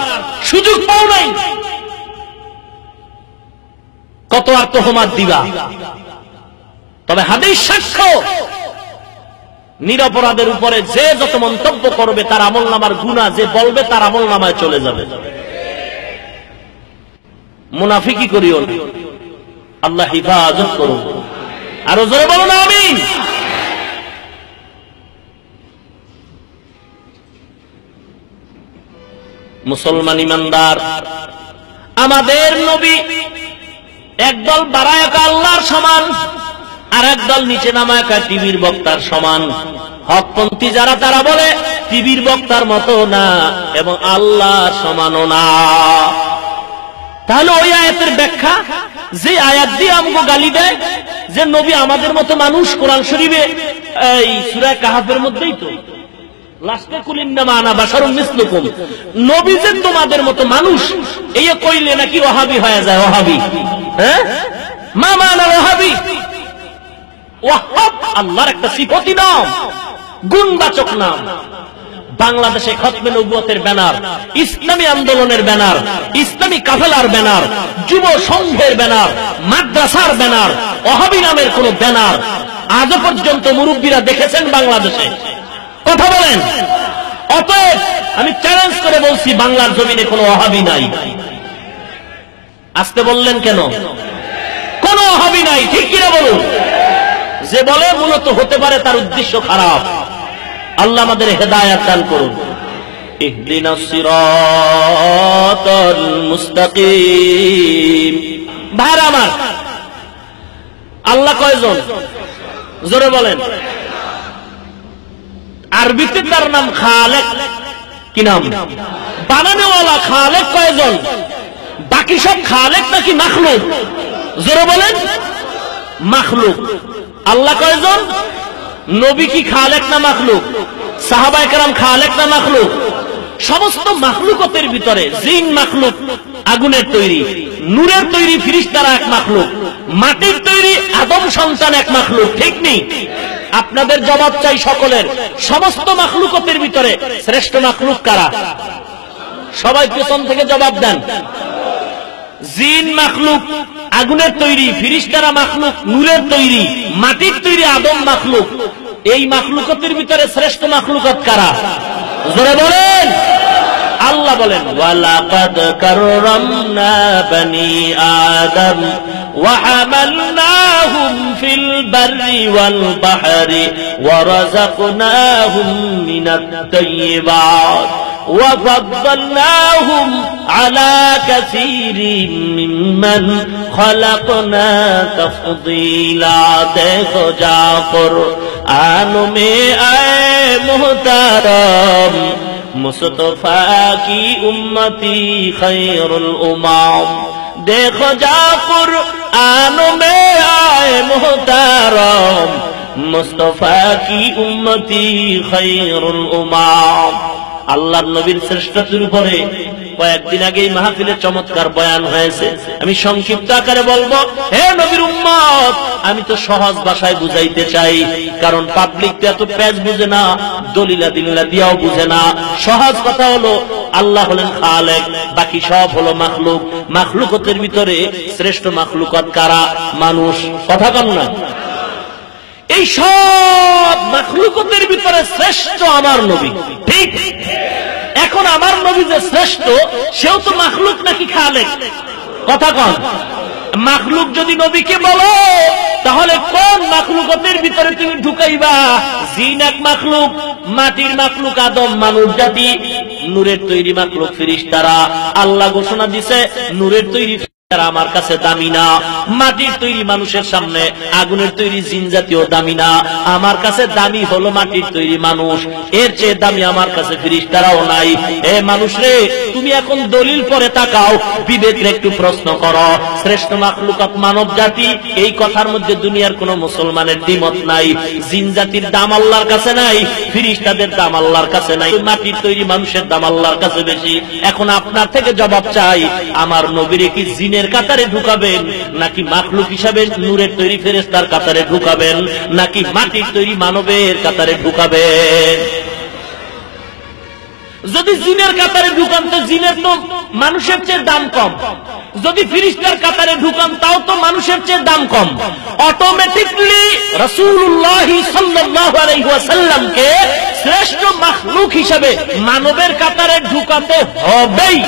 সুযোগ পাও নাই। কত আর তোহমাত দিবা? তবে হাদিস সাক্ষ্য, নিরপরাধের উপরে যে যত মন্তব্য করবে তার আমলনামার গুনাহ যে বলবে তার আমলনামায় চলে যাবে। মুনাফিকি করিও না, আল্লাহ হিফাজত করুন। আরো জোরে বলুন আমিন। মুসলমান ইমানদার, আমাদের নবী একদল বাড়ায় আল্লাহর সমান, আর একদল নিচে নামায় টিভির বক্তার সমান। হকপন্থী যারা তারা বলে টিভির বক্তার মতো না এবং আল্লাহর সমানও না। তাহলে ওই আয়াতের ব্যাখ্যা, যে আয়াত দিয়ে আমাকে গালি দেয় যে নবী আমাদের মতো মানুষ, কোরআন শরীফে এই সূরা কাহাফের মধ্যেই তো লাস্টে কুলিন্নামা আনা বাশারুম মিসলুকুম, নবী যে তোমাদের মতো মানুষ, এই কইলে নাকি ওয়াহাবি হয়ে যায়। ওয়াহাবি, হ্যাঁ, মা মানা ওয়াহাবি। ওয়াহাব আল্লাহর একটা সিফতি নাম, গুণবাচক নাম। বাংলাদেশে খতমে নবুয়তের ব্যানার, ইসলামী আন্দোলনের ব্যানার, ইসলামী কাফেলার ব্যানার, যুব সংঘের ব্যানার, মাদ্রাসার ব্যানার, ওয়াহাবি নামের কোন ব্যানার আজ পর্যন্ত মুরব্বীরা দেখেছেন বাংলাদেশে? কথা বলেন। অতএব আমি চ্যালেঞ্জ করে বলছি, বাংলার জমিনে কোনো ওয়াহাবি নাই। আসতে বললেন কেন? কোনো ওয়াহাবি নাই, ঠিক কিনা বলুন? যে বলে মূলত হতে পারে তার উদ্দেশ্য খারাপ। আল্লাহ আমাদের হেদায়েত দান করুন। ইহদিনাস সিরাতাল মুস্তাকিম। ভাইরা আমার, আল্লাহ কয়জন? জোরে বলেন। আরবিতে তার নাম খালেক। কি নাম? বানানেওয়ালা। খালেক কয়জন? বাকি সব খালেক নাকি মাখলুক? জোরে বলেন। মাখলুক। আল্লাহ কয়জন? নবী কি খালেক না মাখলুক? সাহাবায়ে কেরাম খালেক না মাখলুক? সমস্ত মাখলুকতের ভিতরে জিন মাখলুক, আগুনের তৈরি, নূরের তৈরি ফেরেশতারা এক মাখলুক, মাটির তৈরি আদম সন্তান এক মাখলুক, ঠিক নেই? আপনাদের জবাব চাই সকলের। সমস্ত মাখলুকতের ভিতরে শ্রেষ্ঠ মাখলুক কারা? সবাই পেছন থেকে জবাব দেন। জিন মাখলুক, আগুনের তৈরি, ফেরেশতারা মাখলুক, নূরের তৈরি, মাটির তৈরি আদম মাখলুক। এই মাখলুকতের ভিতরে শ্রেষ্ঠ মাখলুকত কারা? জোরে বলেন। আল্লাহ বলেন ওয়ালাকাদ কাররামনা বনি আদম ওয়া হামালনাহুম ফিল বাররি ওয়াল বাহরি ওয়া রাযাকনাহুম মিনাত তাইয়্যিবাত ওয়া ফাদ্দালনাহুম আলা কাসীরিন মিম্মান খালাকনা তাফদীলা। দেখো যা কুরআন মে আয়ে মুহতারাম मुस्तफा की उम्मती खैरुल उम्म। देखो जा कुरआन में आए मुहतरम मुस्तफा की उम्मती खैरुल उम्म। আল্লাহর নবীর শ্রেষ্ঠত্বের উপরে কয়েকদিন আগে এই মাহফিলে চমৎকার বয়ান হয়েছে। আমি সংক্ষিপ্ত আকারে বলবো, হে নবীর উম্মত, আমি তো সহজ ভাষায় বুঝাইতে চাই, কারণ পাবলিক তো এত প্যাচ বুঝে না, দলিলা দিল্লা দিয়াও বুঝে না। সহজ কথা হলো আল্লাহ হলেন খালেক, বাকি সব হলো মাখলুক। মাখলুকতের ভিতরে শ্রেষ্ঠ মাখলুকত কারা? মানুষ। কথা কন না? এই সব মাখলুকতের ভিতরে শ্রেষ্ঠ আমার নবী, ঠিক? এখন আমার নবী যে শ্রেষ্ঠ, সেও তো মাখলুক নাকি খালেক? কথা কন। মাখলুক যদি নবীকে বলো, তাহলে কোন মাখলুকতের ভিতরে তুমি ঢুকাইবা? জিন এক মাখলুক, মাটির মাখলুক আদম মানুষ জাতি, নূরের তৈরি মাখলুক ফেরেশতারা। আল্লাহ ঘোষণা দিছে নূরের তৈরি আমার কাছে দামি না, মাটির তৈরি মানুষের সামনে আগুনের তৈরি জিন জাতীয় দামি না। আমার কাছে দামি হলো মাটির তৈরি মানুষ, এর চেয়ে দামি আমার কাছে ফেরেশতারাও নাই। এ মানুষ রে, তুমি এখন দলিল পরে তাকাও, বিবেকের একটু প্রশ্ন করো। শ্রেষ্ঠ মাখলুকাত মানব জাতি, এই কথার মধ্যে দুনিয়ার কোন মুসলমানের দ্বিমত নাই। জিন জাতির দাম আল্লাহর কাছে নাই, ফেরেশতাদের দাম আল্লাহর কাছে নাই, মাটির তৈরি মানুষের দাম আল্লাহর কাছে বেশি। এখন আপনার থেকে জবাব চাই, আমার নবীরে কি জিনের কাতারে ঢুকাবেন, নাকি মাখলুক হিসাবে নূরের তৈরি ফেরেশতার কাতারে ঢুকাবেন, নাকি মাটির তৈরি মানবের কাতারে ঢুকাবেন? যদি জিনের কাতারে ঢুকান তো জিনের তো মানুষের চেয়ে দাম কম, যদি ফেরেশতার কাতারে ঢুকান তাও তো মানুষের চেয়ে দাম কম। অটোমেটিকলি রাসূলুল্লাহ সাল্লাল্লাহু আলাইহি ওয়াসাল্লামকে শ্রেষ্ঠ মাখলুক হিসাবে মানবের কাতারে ঢুকাতে হবেই।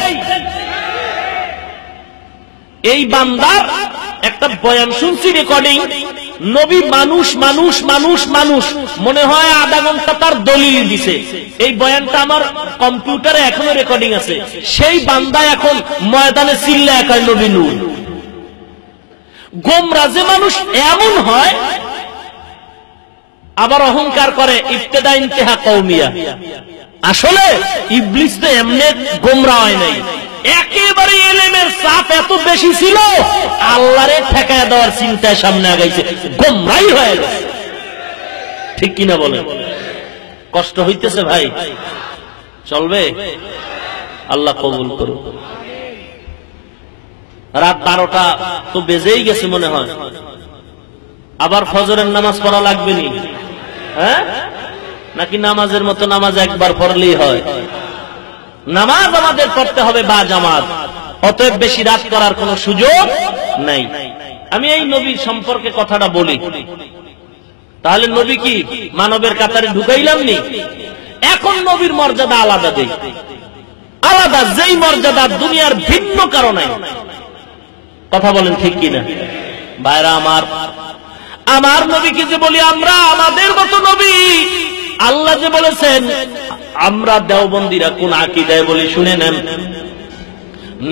এই বান্দার একটা বয়ান শুনছি রেকর্ডিং, নবী মানুষ মানুষ মানুষ মানুষ, মনে হয় আধা ঘন্টা তার দলিল দিছে। এই বয়ানটা আমার কম্পিউটারে এখনো রেকর্ডিং আছে। সেই বান্দা এখন ময়দানে চিল্লায় কয় নবী নূর। গোমরা যে মানুষ এমন হয়, আবার অহংকার করে ইবতেদা ইন্তেহা কওমিয়া। আসলে ইবলিস তো এমনি গোমরা হয় নাই, একেবারে ইলমের চাপ এত বেশি ছিল, আল্লাহরে ঠেকায় দেওয়ার চিন্তায় সামনে আগাইছে, গোমরাই হয়ে গেছে। ঠিক কিনা বলেন? কষ্ট হইতেছে ভাই? চলবে? আল্লাহ কবুল করুন। রাত 12টা তো বেজেই গেছে মনে হয়, আবার ফজরের নামাজ পড়া লাগবে নি? হ্যাঁ, নাকি নামাজের মতো নামাজ একবার পড়লেই হয়? নামাজ আমাদের পড়তে হবে বা জামাত, অতএব বেশি রাত করার কোন সুযোগ নাই। আমি এই নবীর সম্পর্কে কথাটা বলি, তাহলে নবী কি মানবের কাতারে ঢুকাইলাম নি? এখন নবীর মর্যাদা আলাদা দেই, আলাদা, যেই মর্যাদা দুনিয়ার ভিন্ন কারণে। কথা বলেন ঠিক কিনা ভাইরা আমার? আমার নবীকে যে বলি আমরা আমাদের মতো নবী, আল্লাহ যে বলেছেন, আমরা দেওবন্দিরা কোন আকীদায় বলি শুনে নেন।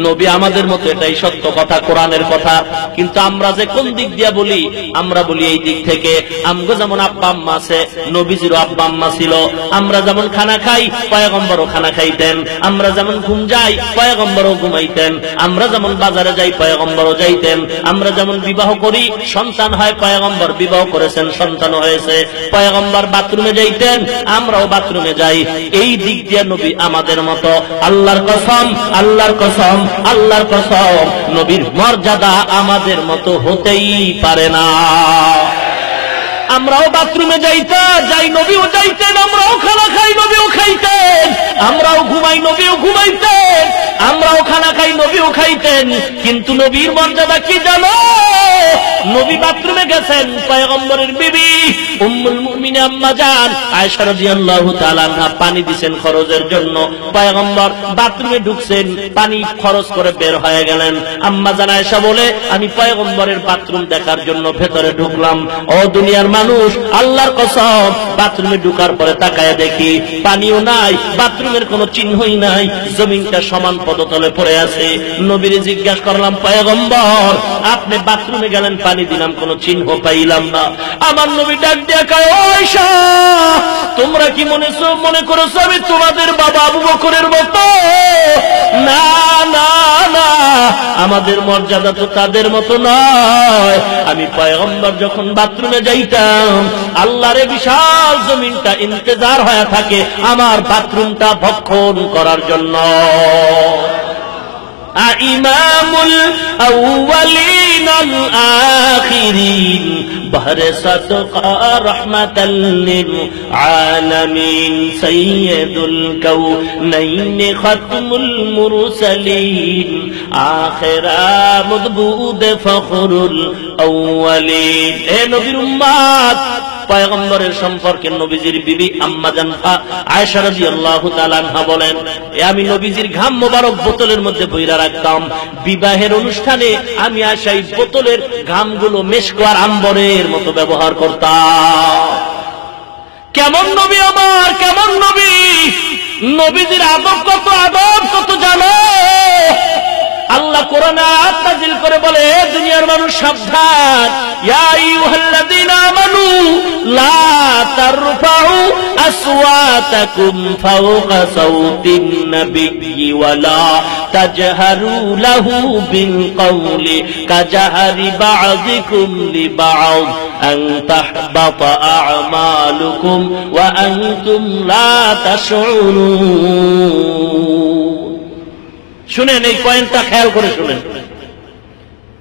নবী আমাদের মতো, এটাই সত্য কথা, কোরআনের কথা। কিন্তু আমরা যে কোন দিক দিয়ে বলি, আমরা বলি এই দিক থেকে। আমগো যেমন আব্বা আম্মা আছে, নবীজিরও আব্বা আম্মা ছিল। আমরা যেমন খানা খাই, পয়গম্বরও খানা খাইতেন। আমরা যেমন ঘুম যাই, পয়গম্বরও ঘুমাইতেন। আমরা যেমন বাজারে যাই, পয়গম্বরও যাইতেন। আমরা যেমন বিবাহ করি, সন্তান হয়, পয়গম্বর বিবাহ করেছেন, সন্তান হয়েছে। পয়গম্বর বাথরুমে যাইতেন, আমরাও বাথরুমে যাই। এই দিক দিয়ে নবী আমাদের মতো। আল্লাহর কসম, আল্লাহর কসম, আল্লাহর কসম, নবীর মর্যাদা আমাদের মতো হতেই পারে না। আমরাও বাথরুমে যাই, নবীও যাইতেন। আমরাও খানা খাই, নবীও খাইতেন। আমরাও ঘুমাই, নবীও ঘুমাইতেন। আমরাও খানা খাই, নবীও খাইতেন। কিন্তু নবীর মর্যাদা কি জানো? নবী বাথরুমে গেছেন, পয়গম্বরের বিবি উম্মুল মুমিনিন আম্মা জান আয়েশা রাদিয়াল্লাহু তাআলা আনহা পানি দিবেন খরচের জন্য। পয়গম্বর বাথরুমে ঢুকছেন, পানি খরচ করে বের হয়ে গেলেন। আম্মা জান আয়েশা বলে, আমি পয়গম্বরের বাথরুম দেখার জন্য ভেতরে ঢুকলাম। ও দুনিয়ার মানুষ, আল্লাহর কসম, বাথরুমে ঢুকার পরে তাকায় দেখি পানিও নাই, বাথরুমের কোনো চিহ্নই নাই, জমিনটা সমান পদতলে পড়ে আছে। নবীরে জিজ্ঞাসা করলাম, পয়গম্বর আপনি বাথরুমে গেলেন, পানি দিলাম, কোনো চিহ্ন পাইলাম না। আমার নবী ডাক দিয়ে কয়, ও আয়েশা, তোমরা কি মনে করেছো আমি তোমাদের বাবা আবু বকরের মতো? না না না, আমাদের মর্যাদা তো তাদের মতো নয়। আমি পয়গম্বর যখন বাথরুমে যাইতাম, আল্লাহরে বিশাল জমিনটা ইন্তজার হয়ে থাকে আমার বাথরুমটা ভক্ষণ করার জন্য। ইমামুল আউয়ালিন আল আখিরিন বাহরে সাদকা রাহমাতাল লিল আলামিন সাইয়্যিদুল কাউনাইন খাতমুল মুরসালিন আখিরা মদবুদ ফখরুল আউয়ালিন। হে নবীর উম্মত, পয়গম্বরের সম্পর্কে নবীজির বিবি আম্মা জান আয়েশা রাদিয়াল্লাহু তাআলা আনহা বলেন, আমি নবীজির ঘাম মোবারক বোতলের মধ্যে বইরা রাখতাম। বিবাহের অনুষ্ঠানে আমি আয়েশা এই বোতলের ঘামগুলো মেশক আর আম্বরের মতো ব্যবহার করতাম। কেমন নবী আমার, কেমন নবী! নবীজির আদব কত জানো? আল্লাহ কোরআনে আয়াত নাযিল করে বলে, দুনিয়ার মানুষ সাবধান, ইয়া আইয়ুহাল্লাযীনা আমানু লা তারফাউ আসওয়াতাকুম ফাওকা সাওতিন নাবিয়্যি ওয়া লা তাজহারু লাহু বিল কওলি কাজাহরি বা'যিকুম লিবা'দ আন তাহবাতা আ'মালুকুম ওয়া আনতুম লা তাশউরুন। শুনেন, এই পয়েন্টটা খেয়াল করে শুনেন।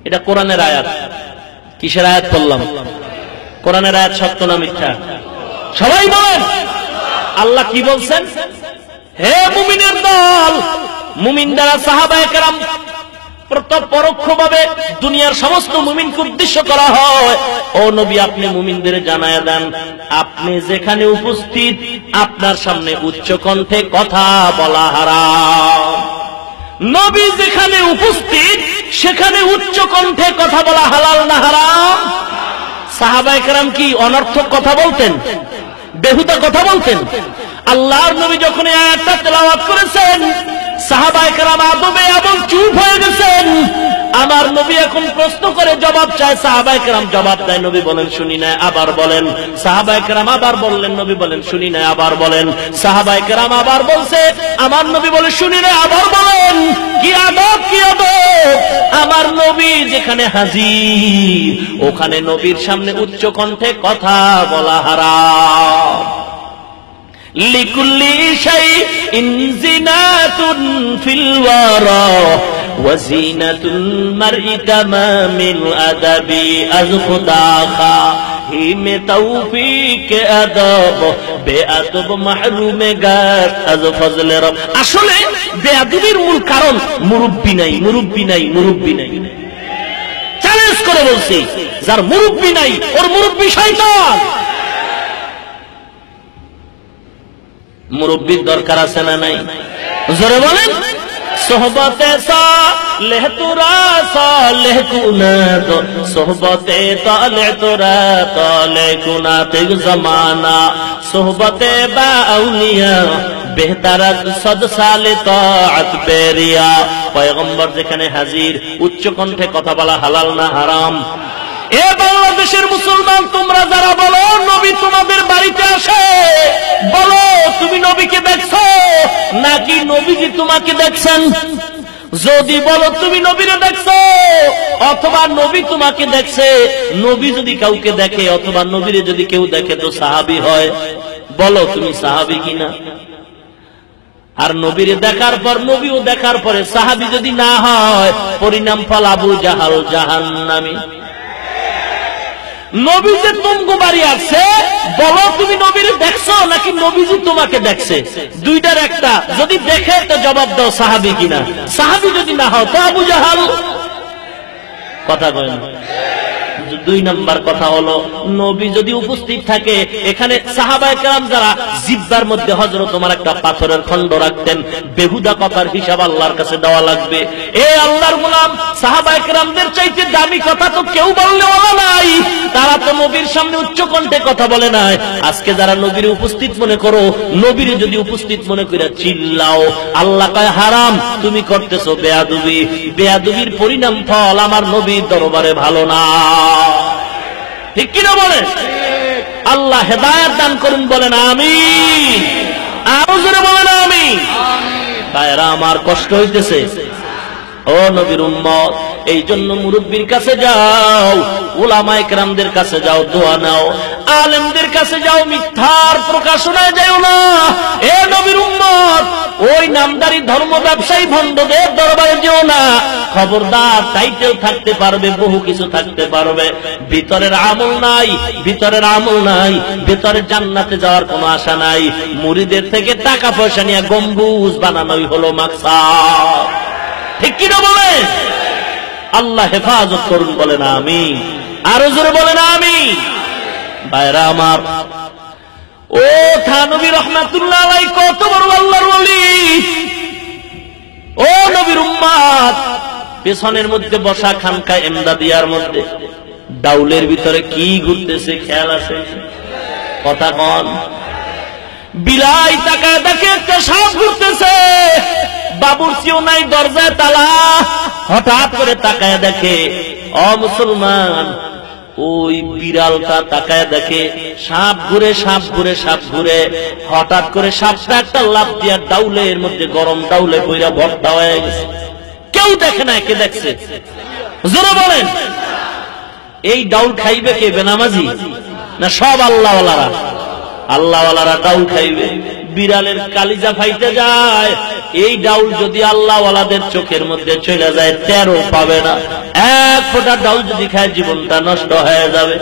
এটা কোরআনের আয়াত। কিসের আয়াত বললাম? কোরআনের আয়াত। সত্য না মিথ্যা? সবাই বলেন। আল্লাহ কি বলছেন? হে মুমিনের দল, মুমিন দ্বারা সাহাবায়ে কেরাম পরোক্ষভাবে দুনিয়ার সমস্ত মুমিনকে উদ্দেশ্য করা হয়। ও নবী, আপনি মুমিনদের জানায়া দেন, আপনি যেখানে উপস্থিত আপনার সামনে উচ্চ কণ্ঠে কথা বলা হারাম। নবী যেখানে উপস্থিত সেখানে উচ্চ কণ্ঠে কথা বলা হালাল না হারাম? সাহাবায়ে কেরাম কি অনর্থক কথা বলতেন? বেহুদা কথা বলতেন? আল্লাহর নবী যখন এই আয়াতটা তেলাওয়াত করেছেন, সাহাবায়ে কেরাম আদবে এবং চুপ হয়ে গেছেন। আমার নবী এখন প্রশ্ন করে জবাব চায়, সাহাবায়ে কেরাম জবাব দেয়, নবী বলেন শুনি না, আবার বলেন। সাহাবায়ে কেরাম আবার বললেন, নবী বলেন শুনি না, আবার বলেন। সাহাবায়ে কেরাম আবার বলছে, আমার নবী বলে শুনি না, আবার বলেন। কি আদব, কি আদব! আমার নবী যেখানে হাজির ওখানে নবীর সামনে উচ্চ কণ্ঠে কথা বলা হারাম। লিকুল্লি শাইইন জিনাতুন ফিল ওয়ারা ওয়া জিনাতুল মারই তামামিল আদাবি আজ খুদা খা হিমে তৌফিক আদব বেআদব মাহরুমে গাত আজ ফজলে রব। আসলে বেআদবির মূল কারণ মুরব্বি নাই, মুরব্বি নাই, মুরব্বি নাই। চ্যালেঞ্জ করে বলছি, যার মুরব্বি নাই ওর মুরব্বি শয়তান। মুরব্বির দরকার আছে না নাই? জোরে বলেন। সোহবতে সালেহ তুরা সালেহ কুনাত, সোহবতে তালে তুরা তালে কুনাত। জামানা সোহবতে বা আউলিয়া বেহতার সদ সালে তাআত বেরিয়া। পয়গম্বর যেখানে হাজির, উচ্চ কণ্ঠে কথা বলা হালাল না হারাম? এ বাংলাদেশের মুসলমান, তোমরা যারা বলো নবী তোমাদের বাড়িতে আসে, বলো তুমি নবীকে দেখছো নাকি নবীজি তোমাকে দেখছেন? যদি বলো তুমি নবীরে দেখছো অথবা নবী তোমাকে দেখছে, নবী যদি কাউকে দেখে অথবা নবীরে যদি কেউ দেখে তো সাহাবী হয়। বলো তুমি সাহাবী কিনা? আর নবীরে দেখার পর, নবীও দেখার পরে সাহাবী যদি না হয়, পরিণাম ফল আবু জাহাল জাহান্নামী। নবী যে তুমগো বাড়ি আসছে, বলো তুমি নবীরে দেখছো নাকি নবীজি তোমাকে দেখছে? দুইটার একটা। যদি দেখে তো জবাব দাও সাহাবী কিনা। সাহাবী যদি না হও তো আবু জাহাল। কথা কয় না? দুই নাম্বার কথা হলো, নবী যদি উপস্থিত থাকে এখানে, সাহাবায়ে কেরাম যারা জিব্বার মধ্যে হযরত ওমর একটা পাথরের খণ্ড রাখতেন, বেহুদা কথার হিসাব আল্লাহর কাছে দেওয়া লাগবে। এ আল্লাহর গোলাম, সাহাবায়ে কেরামদের চাইতে দামি কথা তো কেউ বললে ওলা নাই। তারা তো নবীর সামনে উচ্চ কণ্ঠে কথা বলে নাই। আজকে যারা নবীর উপস্থিত মনে করো, নবীর যদি উপস্থিত মনে করে চিল্লাও, আল্লাহ কয় হারাম, তুমি করতেছো বেয়াদবি। বেয়াদবির পরিণাম ফল আমার নবীর দরবারে ভালো না। ঠিক কিনা বলেন? আল্লাহ হেদায়েত দান করুন, বলেন আমিন। আরো জোরে বলেন আমিন। ভাইরা আমার, কষ্ট হইতেছে? ও নবীর উম্মত, এই জন্য মুরব্বির কাছে যাও, উলামায়ে কেরামদের কাছে যাও, দোয়া নাও, আলেমদের কাছে যাও, মিথ্যার প্রকাশনায় যাও না। এ নবীর উম্মত, ওই নামদারি ধর্ম ব্যবসায়ী ভণ্ডদের দরবারে যেও না। খবরদার, টাইটেল থাকতে পারবে, বহু কিছু থাকতে পারবে, ভিতরের আমল নাই, ভিতরের আমল নাই, ভিতরে জান্নাতে যাওয়ার কোনো আশা নাই। মুরিদের থেকে টাকা পয়সা নিয়ে গম্বুজ বানানোই হলো মাকসাদ। ঠিক কিনা বলেন? আল্লাহ হেফাজত করুন, বলেন আমিন। আরো জোরে বলেন আমিন। ভাইরা আমার, ও থানবী রহমাতুল্লাহ আলাইহি কত বড় আল্লাহর ওলি। ও নবীর উম্মত, পেছনের মধ্যে বসা খানকায় এমদাদিয়ার মধ্যে ডাউলের ভিতরে কি ঘুরতেছে খেয়াল আছে? কথা কন। বিলাই তাকায় দেখে একটা সাপ ঘুরতেছে, বাবুর্চিও নাই, দরজায় তালা। হঠাৎ করে তাকায় দেখে, ও মুসলমান, ওই বিড়ালটা তাকায় দেখে সাপ ঘুরে, সাপ ঘুরে, সাপ ঘুরে। হঠাৎ করে সাপটা একটা লাফ দিয়া ডাউলের মধ্যে, গরম ডাউলে বইরা ভর্তা হয়ে গেছে। কেউ দেখে না, কে দেখছে? জোরে বলেন। এই ডাউল খাইবে কে? বেনামাজি না সব আল্লাহওয়ালারা? আল্লাহওয়ালারা ডাউল খাইবে। বিড়ালের কালিজা ফাইতে যায়। এই ডাউল যদি আল্লাহওয়ালাদের চোখের মধ্যে চলে যায়, টেরও পাবে না। এক ফোঁটা ডাউল যদি খায়, জীবনটা নষ্ট হয়ে যাবে।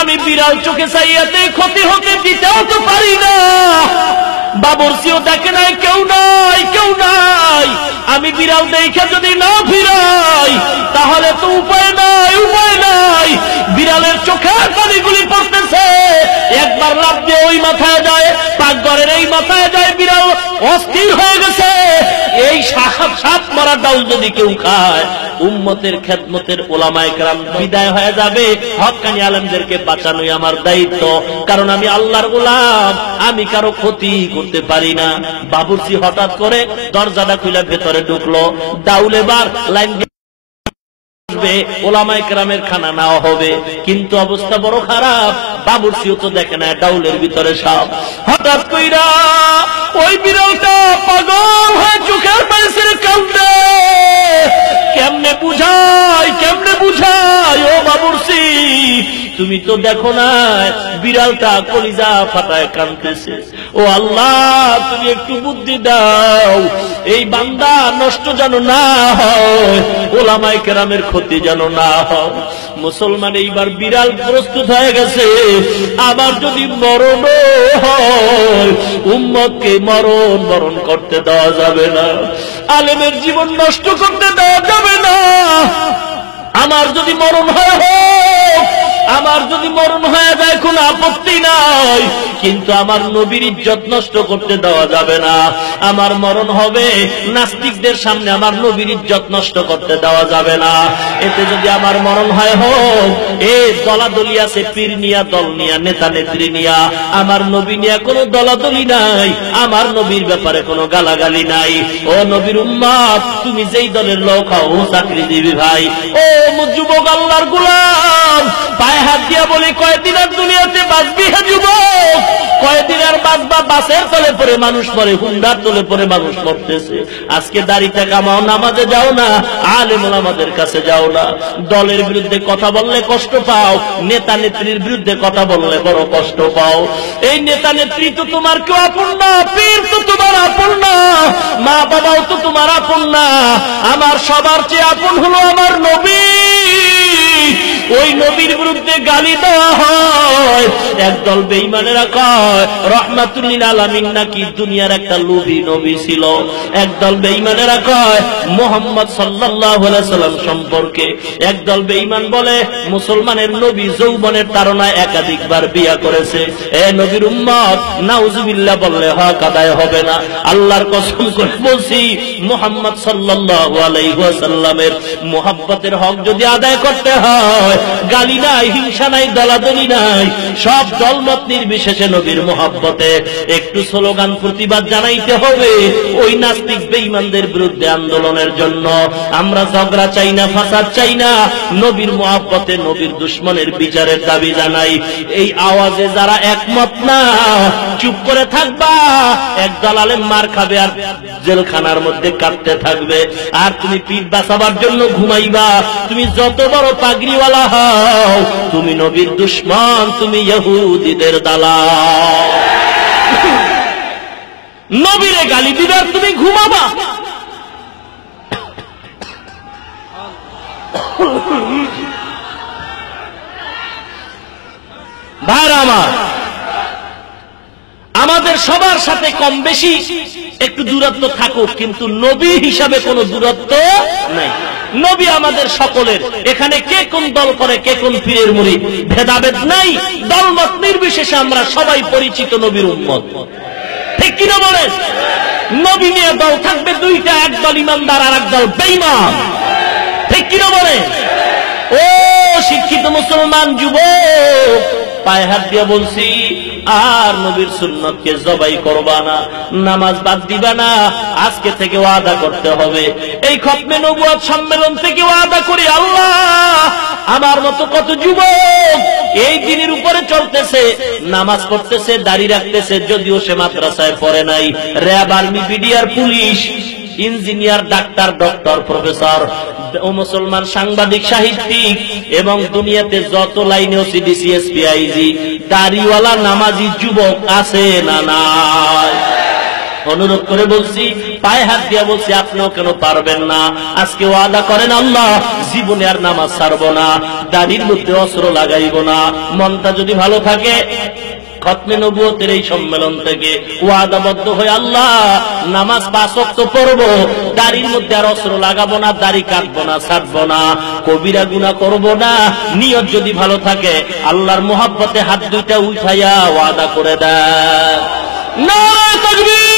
আমি বিড়াল চোখে চাইয়াতে ক্ষতি হতে দিতেও তো পারি না। বাবুর্চিও দেখে নাই, কেউ নাই, কেউ নাই। আমি বিড়াল দেখে যদি না ফিরাই, তাহলে তো উপায় নাই, উপায় নাই। বিড়ালের চোখের পানিগুলি পড়তেছে, একবার লাফ দিয়ে ওই মাথায় যায়, পাকঘরের এই মাথায় যায়, বিড়াল অস্থির হয়ে গেছে। এই সাপ মারা ডাউল যদি কেউ খায়, উম্মতের খেদমতের উলামায়ে কেরাম বিদায় হয়ে যাবে। হক্কানি আলেমদেরকে বাঁচানোই আমার দায়িত্ব, কারণ আমি আল্লাহর গোলাম, আমি কারো ক্ষতি করতে পারি না। বাবুর্চি হঠাৎ করে দরজাটা খুলে ভেতরে ঢুকলো, ডাউল এবার লাইন আসবে, উলামায়ে কেরামের খানা নেওয়া হবে। কিন্তু অবস্থা বড় খারাপ, বাবুর্চিও তো দেখে না ডাউলের ভিতরে সাপ। হঠাৎ কইরা ওই বিড়ালটা পাগল হয়ে চোখের পানি ছেড়ে কাঁদে। কেমনে বুঝাই, কেমনে বুঝাই? ও বাবুর্চি, তুমি তো দেখো না বিড়ালটা কলিজা ফাটায় কাঁদতেছে। ও আল্লাহ, তুমি একটু বুদ্ধি দাও, এই বান্দা নষ্ট যেন না হয়, উলামায়ে কেরামের ক্ষতি যেন না হয়। মুসলমান, এইবার বিড়াল প্রস্তুত হয়ে গেছে। আবার যদি মরণ হয়, উম্মতকে মরণ করতে দেওয়া যাবে না, আলেমের জীবন নষ্ট করতে দেওয়া যাবে না। আমার যদি মরণ হয় হোক, আমার যদি মরণ হয়ে যায় কোনো আপত্তি নাই, কিন্তু আমার নবীর ইজ্জত নষ্ট করতে দেওয়া যাবে না। আমার মরণ হবে, নাস্তিকদের সামনে আমার নবীর ইজ্জত নষ্ট করতে দেওয়া যাবে না। এতে যদি আমার মরণ হয় হোক, দলাদলি আছে, পীর নিয়া, দল নিয়া, নেতা নেত্রী নিয়া, আমার নবী নিয়া কোনো দলাদলি নাই, আমার নবীর ব্যাপারে কোনো গালাগালি নাই। ও নবীর উম্মত, তুমি যেই দলের লোক হও চাকরি দিবি ভাই। ও যুবক আল্লাহর গোলাম, পায়ে হাত দিয়া বলি কয়দিন আর দুনিয়াতে বাঁচবি হে যুবক? কয়দিন আর বাঁচবা? বাসের তলে পরে মানুষ মরে, হুন্ডার তলে পরে মানুষ মরতেছে। আজকে দাড়িটা কামাও, নামাজে যাও না, আলেম ওলামাদের কাছে যাও না। দলের বিরুদ্ধে কথা বললে কষ্ট পাও, নেতা নেত্রীর বিরুদ্ধে কথা বললে বড় কষ্ট পাও। এই নেতা নেত্রী তো তোমার কেউ আপন না, পীর তো তোমার আপন না, মা বাবাও তো তোমার আপন না। আমার সবার চেয়ে আপন হলো আমার নবী। ওই নবীর বিরুদ্ধে গালি দেওয়া হয়, একদল বেঈমানেরা কয় রাহমাতুল লিল আলামিন নাকি দুনিয়ার একটা লোভী নবী ছিল। একদল বেঈমানেরা কয় মুহাম্মদ সাল্লাল্লাহু আলাইহি সাল্লাম সম্পর্কে, একদল বেঈমান বলে মুসলমানের নবী যৌবনের তাড়নায় একাধিকবার বিয়া করেছে। এ নবীর উম্মত, নাউজুবিল্লাহ বললে হক আদায় হবে না। আল্লাহর কসম করে বলছি, মুহাম্মদ সাল্লাল্লাহু আলাইহি ওয়াসাল্লামের মুহাব্বতের হক যদি আদায় করতে হয়, গালি নাই, হিংসা নাই, দলাদলি নাই, সব দলমত নির্বিশেষে নবীর মুহাব্বতে একটু স্লোগান প্রতিবাদ জানাইতে হবে। ওই নাস্তিক বেঈমানদের বিরুদ্ধে আন্দোলনের জন্য আমরা ঝগড়া চাই না, ফাসাদ চাই না, নবীর মুহাব্বতে নবীর দুশমনের বিচারের দাবি জানাই। এই আওয়াজে যারা একমত না, চুপ করে থাকবা, একদল আলেম মার খাবে আর জেলখানার মধ্যে কাটতে থাকবে, আর তুমি পিঠ বাঁচাবার জন্য ঘুমাইবা। তুমি যত বড় পাগড়িওয়ালা হও, তুমি নবীর দুশমন, তুমি ইহুদিদের দালাল। নবীরে গালি দিবার তুমি ঘুমাবা। ভাইরা আমার, আমাদের সবার সাথে কম বেশি একটু দূরত্ব থাকুক, কিন্তু নবী হিসাবে কোনো দূরত্ব নাই। নবী আমাদের সকলের। এখানে কে কোন দল করে, কে কোন পীরের মুরিদ, ভেদাভেদ নাই। দলমত নির্বিশেষে আমরা সবাই পরিচিত নবীর উম্মত। ঠিক কিনা বলেন? নবী নিয়ে দল থাকবে দুইটা, একদল ইমানদার আর একদল বেঈমান। ঠিক কিনা বলেন? ও শিক্ষিত মুসলমান যুবক, পায়ে হাত দিয়ে বলছি, আর নবীর সুন্নতকে জবাই করবা না, নামাজ বাদ দিবা না। আজকে থেকে ওয়াদা করতে হবে। এই খতমে নবুয়ত সম্মেলন থেকে ওয়াদা করি, আল্লাহ আমার মতো কত যুবক এই দিনের উপরে চলতেছে, নামাজ পড়তেছে, দাড়ি রাখতেছে, যদিও সে মাদ্রাসায় পড়ে নাই, RAB, army, BDR, police, engineer, ডাক্তার, ডক্টর, প্রফেসর, ও মুসলমান সাংবাদিক, সাহিত্যিক এবং দুনিয়াতে যত লাইনে ওসিডি, সিএসপি, আইজি, দাড়িওয়ালা নামাজি যুবক আছে না নাই? অনুরোধ করে বলছি, পায়ে হাত দিয়া বলছি, আপনিও কেন পারবেন না? আজকে ওয়াদা করেন, আল্লাহ জীবনে আর নামাজ ছাড়বো না, দাড়ির মধ্যে অস্ত্র লাগাইব না। মনটা যদি ভালো থাকে, খতমে নবুয়তের এই সম্মেলন থেকে ওয়াদাবদ্ধ হয়ে আল্লাহ নামাজ 5 ওয়াক্ত পড়বো, দাড়ির মধ্যে আর অস্ত্র লাগাবো না, দাড়ি কাটবো না, ছাড়বো না, কবিরা গুনাহ করবো না। নিয়ত যদি ভালো থাকে, আল্লাহর মুহাব্বতে হাত দুইটা উঠাইয়া ওয়াদা করে দেন। নারে তাকবীর!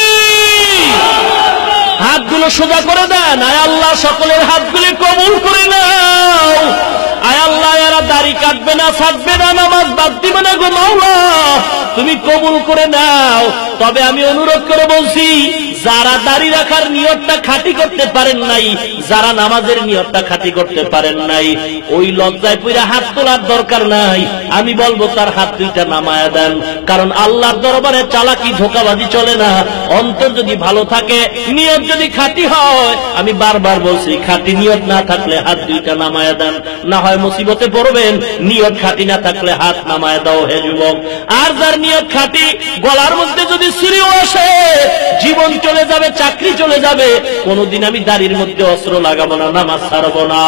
হাতগুলো সোজা করে দেন। আয় আল্লাহ সকলের হাতগুলি কবুল করে নাও। আয় আল্লাহ এরা দাড়ি কাটবে না, ছাড়বে না, নামাজ বাদ দিবে না গো মাওলা, তুমি কবুল করে নাও। তবে আমি অনুরোধ করে বলছি, যারা দাড়ি রাখার নিয়তটা খাঁটি করতে পারেন নাই, যারা নামাজের নিয়তটা খাঁটি করতে পারেন নাই, ওই লজ্জায় পইরা হাত তোলার দরকার নাই। আমি বলবো তার হাত দুইটা নামায়া দেন, কারণ আল্লাহর দরবারে চালাকি, ধোঁকাবাজি চলে না। অন্তর যদি ভালো থাকে, নিয়ত যদি খাঁটি হয়, আমি বারবার বলছি, খাঁটি নিয়ত না থাকলে হাত দুইটা নামায়া দেন, না হয় মুসিবতে পড়বেন। নিয়ত খাঁটি না থাকলে হাত নামায়া দাও হে যুবক। আর যার নিয়ত খাঁটি, গলার মধ্যে যদি ছুরিও আসে, জীবন চলে যাবে, চাকরি চলে যাবে, কোনদিন আমি দাড়ির মধ্যে অস্ত্র লাগাবো না, নামাজ ছাড়বো না,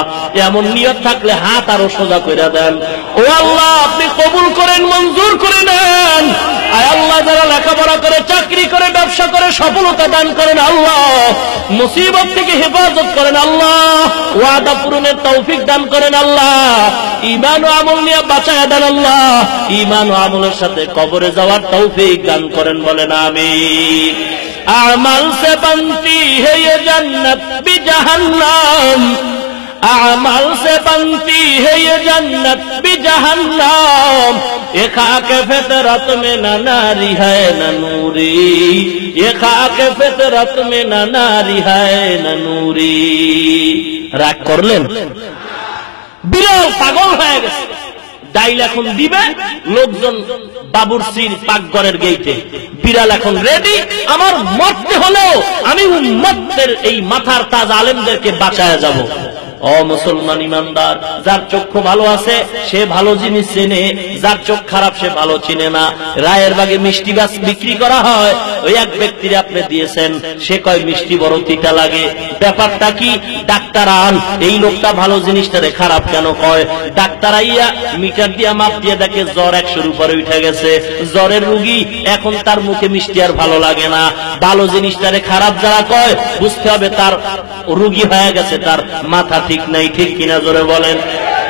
এমন নিয়ত থাকলে হাত আরো সোজা করে দেন। ও আল্লাহ, আপনি কবুল করেন, মঞ্জুর করে নেন। আয় আল্লাহ যারা লেখাপড়া করে, চাকরি করে, ব্যবসা করে সফলতা দান করেন আল্লাহ, মুসিবত থেকে হেফাজত করেন আল্লাহ, ওয়াদা পূরণের তৌফিক দান করেন আল্লাহ, ঈমান ও আমল নিয়ে বাঁচায়া দেন আল্লাহ, ঈমান ও আমলের সাথে কবরে যাওয়ার তৌফিক দান করেন, বলেন আমিন। আমাল সে বনতি है ये जन्नत भी जहन्नम, अमल से बनती है ये जन्नत भी जहन्नम, ये खाके फितरत में न नारी है न नूरी, ये खाके फितरत में न नारी है न नूरी। রাগ করলেন? বিড়াল পাগল হয়ে গেছে, ডাইল এখন দিবে লোকজন বাবুরচির পাকঘরের গেইটে, বিড়াল এখন রেডি, আমার মরতে হলেও আমি উম্মতের এই মাথার তাজ আলেমদেরকে বাঁচায়া যাব। ও মুসলমান ইমানদার, যার চক্ষু ভালো আছে সে ভালো জিনিস চেনে, যার চোখ খারাপ সে ভালো চিনে না। রায়ের বাগে মিষ্টি গাছ বিক্রি করা হয়, ওই এক ব্যক্তিরে আপনি দিয়েছেন, সে কয় মিষ্টি বড় তিতা লাগে। ব্যাপারটা কি? ডাক্তার আন, এই লোকটা ভালো জিনিসটারে খারাপ কেন কয়? ডাক্তার আইয়া মিটার দিয়া মাপ দিয়ে দেখে জ্বর 100-র উপরে উঠে গেছে, জ্বরের রুগী, এখন তার মুখে মিষ্টি আর ভালো লাগে না। ভালো জিনিসটারে খারাপ যারা কয়, বুঝতে হবে তার রুগী হয়ে গেছে, তার মাথা ঠিক নাই, ঠিক কিনা জোরে বলেন।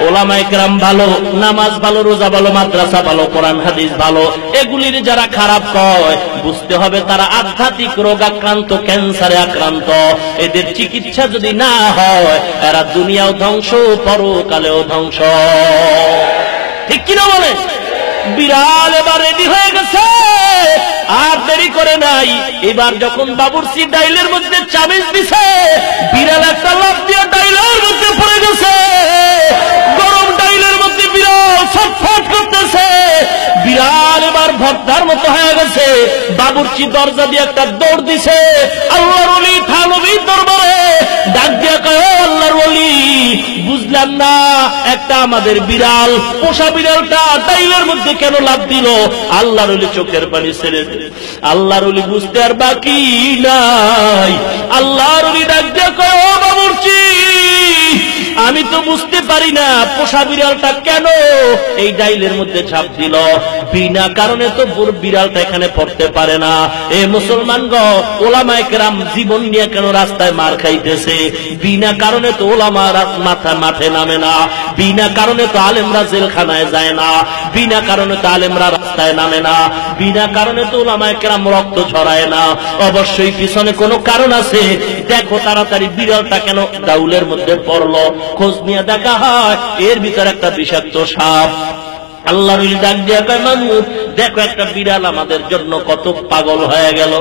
ওলামায়ে কেরাম ভালো, নামাজ ভালো, রোজা ভালো, মাদ্রাসা ভালো, কোরআন হাদিস ভালো, এগুলির যারা খারাপ কয়, বুঝতে হবে তারা আধ্যাত্মিক রোগ আক্রান্ত, ক্যান্সারে আক্রান্ত। এদের চিকিৎসা যদি না হয়, এরা দুনিয়াও ধ্বংস, পরকালেও ধ্বংস, ঠিক কিনা বলে? বিড়াল এবার রেডি হয়ে গেছে, আর দেরি করে নাই। এবার যখন বাবুরচি ডাইলের মধ্যে চাবিজ দিছে, বিড়াল একটা লাফ দিয়ে ডাইলের মধ্যে পড়ে গেছে, গরম ডাইলের মধ্যে বিড়াল ছটফট করতেছে। বিড়াল এবার ভর্তার মতো হয়ে গেছে। বাবুরচি দরজা দিয়ে একটা দৌড় দিছে আল্লাহর ওলি থানবীর দরবারে, ডাক দিয়া কয়, আল্লাহর ওলি, বুঝলাম না একটা আমাদের বিড়াল, পোষা বিড়ালটা ডাইলের মধ্যে কেন লাফ দিল? আল্লাহর ওলি চোখের পানি ছেড়ে দিল। আল্লাহর ওলি বুঝতে আর বাকি নাই। আল্লাহর ওলি ডাক দিয়া কয়, ও বাবুরচি, আমি তো বুঝতে পারি না পোষা বিড়ালটা কেন এই ডাইলের মধ্যে ঝাঁপ দিল। বিনা কারণে তো বিড়ালটা এখানে পড়তে পারে না। এ মুসলমান গো, ওলামায়ে কেরাম জীবন নিয়ে কেন রাস্তায় মার খাইতেছে? বিনা কারণে তো ওলামা মাঠে নামে না, বিনা কারণে তো আলেমরা জেলখানায় যায় না, বিনা কারণে তো আলেমরা রাস্তায় নামে না, বিনা কারণে তো ওলামায়ে কেরাম রক্ত ঝরায় না। অবশ্যই পিছনে কোনো কারণ আছে। দেখো তাড়াতাড়ি বিড়ালটা কেন ডাউলের মধ্যে পড়লো। খোঁজ নিয়ে দেখা হয় এর ভিতরে একটা বিষাক্ত সাপ। আল্লাহর ডাক দিয়া কয়, মামুদ দেখো একটা বিড়াল আমাদের জন্য কত পাগল হয়ে গেল।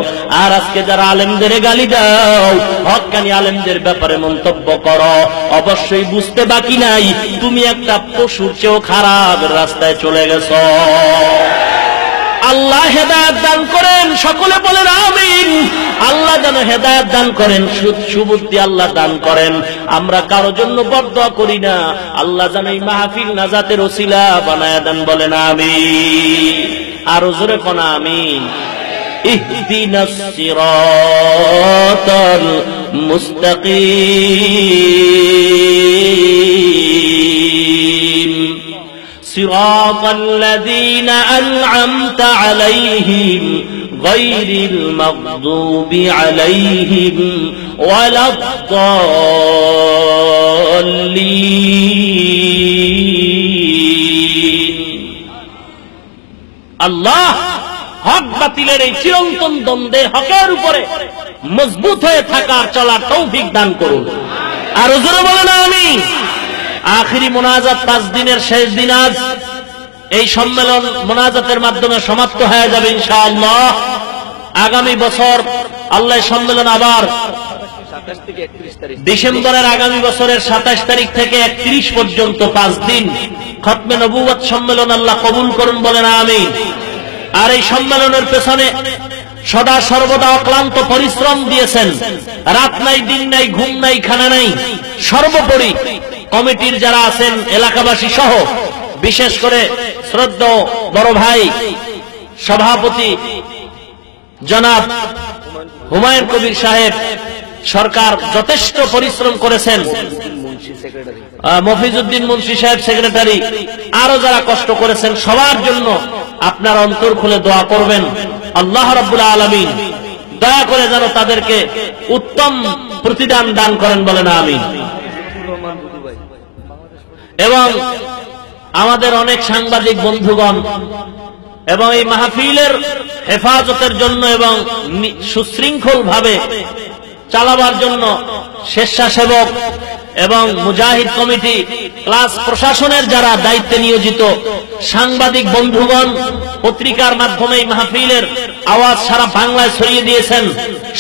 আর আজকে যারা আলেমদের গালি দাও, হক্কানি আলেমদের ব্যাপারে মন্তব্য করো, অবশ্যই বুঝতে বাকি নাই তুমি একটা পশুর চেয়েও খারাপ রাস্তায় চলে গেছো। আল্লাহ হেদায়েত দান করেন, সকলে বলেন আমিন। আল্লাহ যেন হেদায়েত দান করেন, সুবুদ্ধি আল্লাহ দান করেন। আমরা কারো জন্য বদদুয়া করি না, আল্লাহ যেন এই মাহফিল নাজাতের ওসিলা বানায়া দেন, বলেন আমিন। আর জোরে কোন আমিন। ইহদিনাস সিরাতাল মুস্তাকিম صراط الذين أنعمت عليهم غير المغضوب عليهم ولا الضالين। আল্লাহ হক বাতিলের এই চিরন্তন দ্বন্দ্বে হকের উপরে মজবুত হয়ে থাকার চলার তৌফিক দান করুন। আর জোরে বলেন আমিন। আখিরি মোনাজাত 5 দিনের শেষ দিন আজ। এই সম্মেলন মোনাজাতের মাধ্যমে সমাপ্ত হয়ে যাবে ইনশাআল্লাহ। আগামী বছর আল্লাহ সম্মেলন আবার ডিসেম্বরের আগামী বছরের 27 তারিখ থেকে 31 পর্যন্ত 5 দিন খতমে নবুয়ত সম্মেলন আল্লাহ কবুল করুন, বলেন আমিন। আর এই সম্মেলনের পেছনে সদা সর্বদা অক্লান্ত পরিশ্রম দিয়েছেন, রাত নাই, দিন নাই, ঘুম নাই, খানা নাই। সর্বোপরি কমিটির যারা আছেন এলাকাবাসী সহ, বিশেষ করে শ্রদ্ধেয় বড় ভাই সভাপতি জনাব হুমায়ুন কবির সাহেব সরকার যথেষ্ট পরিশ্রম করেছেন, মফিজউদ্দিন মুন্সি সাহেব সেক্রেটারি, আরো যারা কষ্ট করেছেন, সবার জন্য আপনার অন্তর খুলে দোয়া করবেন, আল্লাহ রাব্বুল আলামিন দয়া করে যেন তাদেরকে উত্তম প্রতিদান দান করেন, বলেন আমিন। এবং আমাদের অনেক সাংবাদিক বন্ধুগণ এবং এই মাহফিলের হেফাজতের জন্য এবং সুশৃঙ্খল ভাবে চালাবার জন্য স্বেচ্ছাসেবক এবং মুজাহিদ কমিটি ক্লাস প্রশাসনের যারা দায়িত্বে নিয়োজিত সাংবাদিক বন্ধুগণ পত্রিকার মাধ্যমে এই মাহফিলের আওয়াজ সারা বাংলায় ছড়িয়ে দিয়েছেন,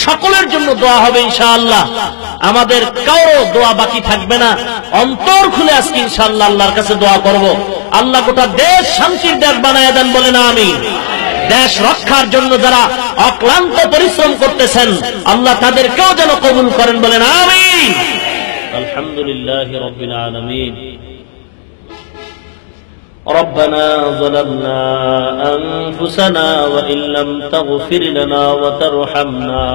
সকলের জন্য দোয়া হবে ইনশাআল্লাহ। আমাদের কারো দোয়া বাকি থাকবে না, অন্তর খুলে আজকে ইনশাআল্লাহ আল্লাহর কাছে দোয়া করব, আল্লাহ গোটা দেশ শান্তির দেশ বানায় দেন, বলেন আমিন। দেশ রক্ষার জন্য যারা অক্লান্ত পরিশ্রম করতেছেন আল্লাহ তাদেরকেও যেন কবুল করেন, বলেন আমিন। আলহামদুলিল্লাহি রাব্বিল আলামিন। ربنا ظلمنا أنفسنا وإن لم تغفر لنا وترحمنا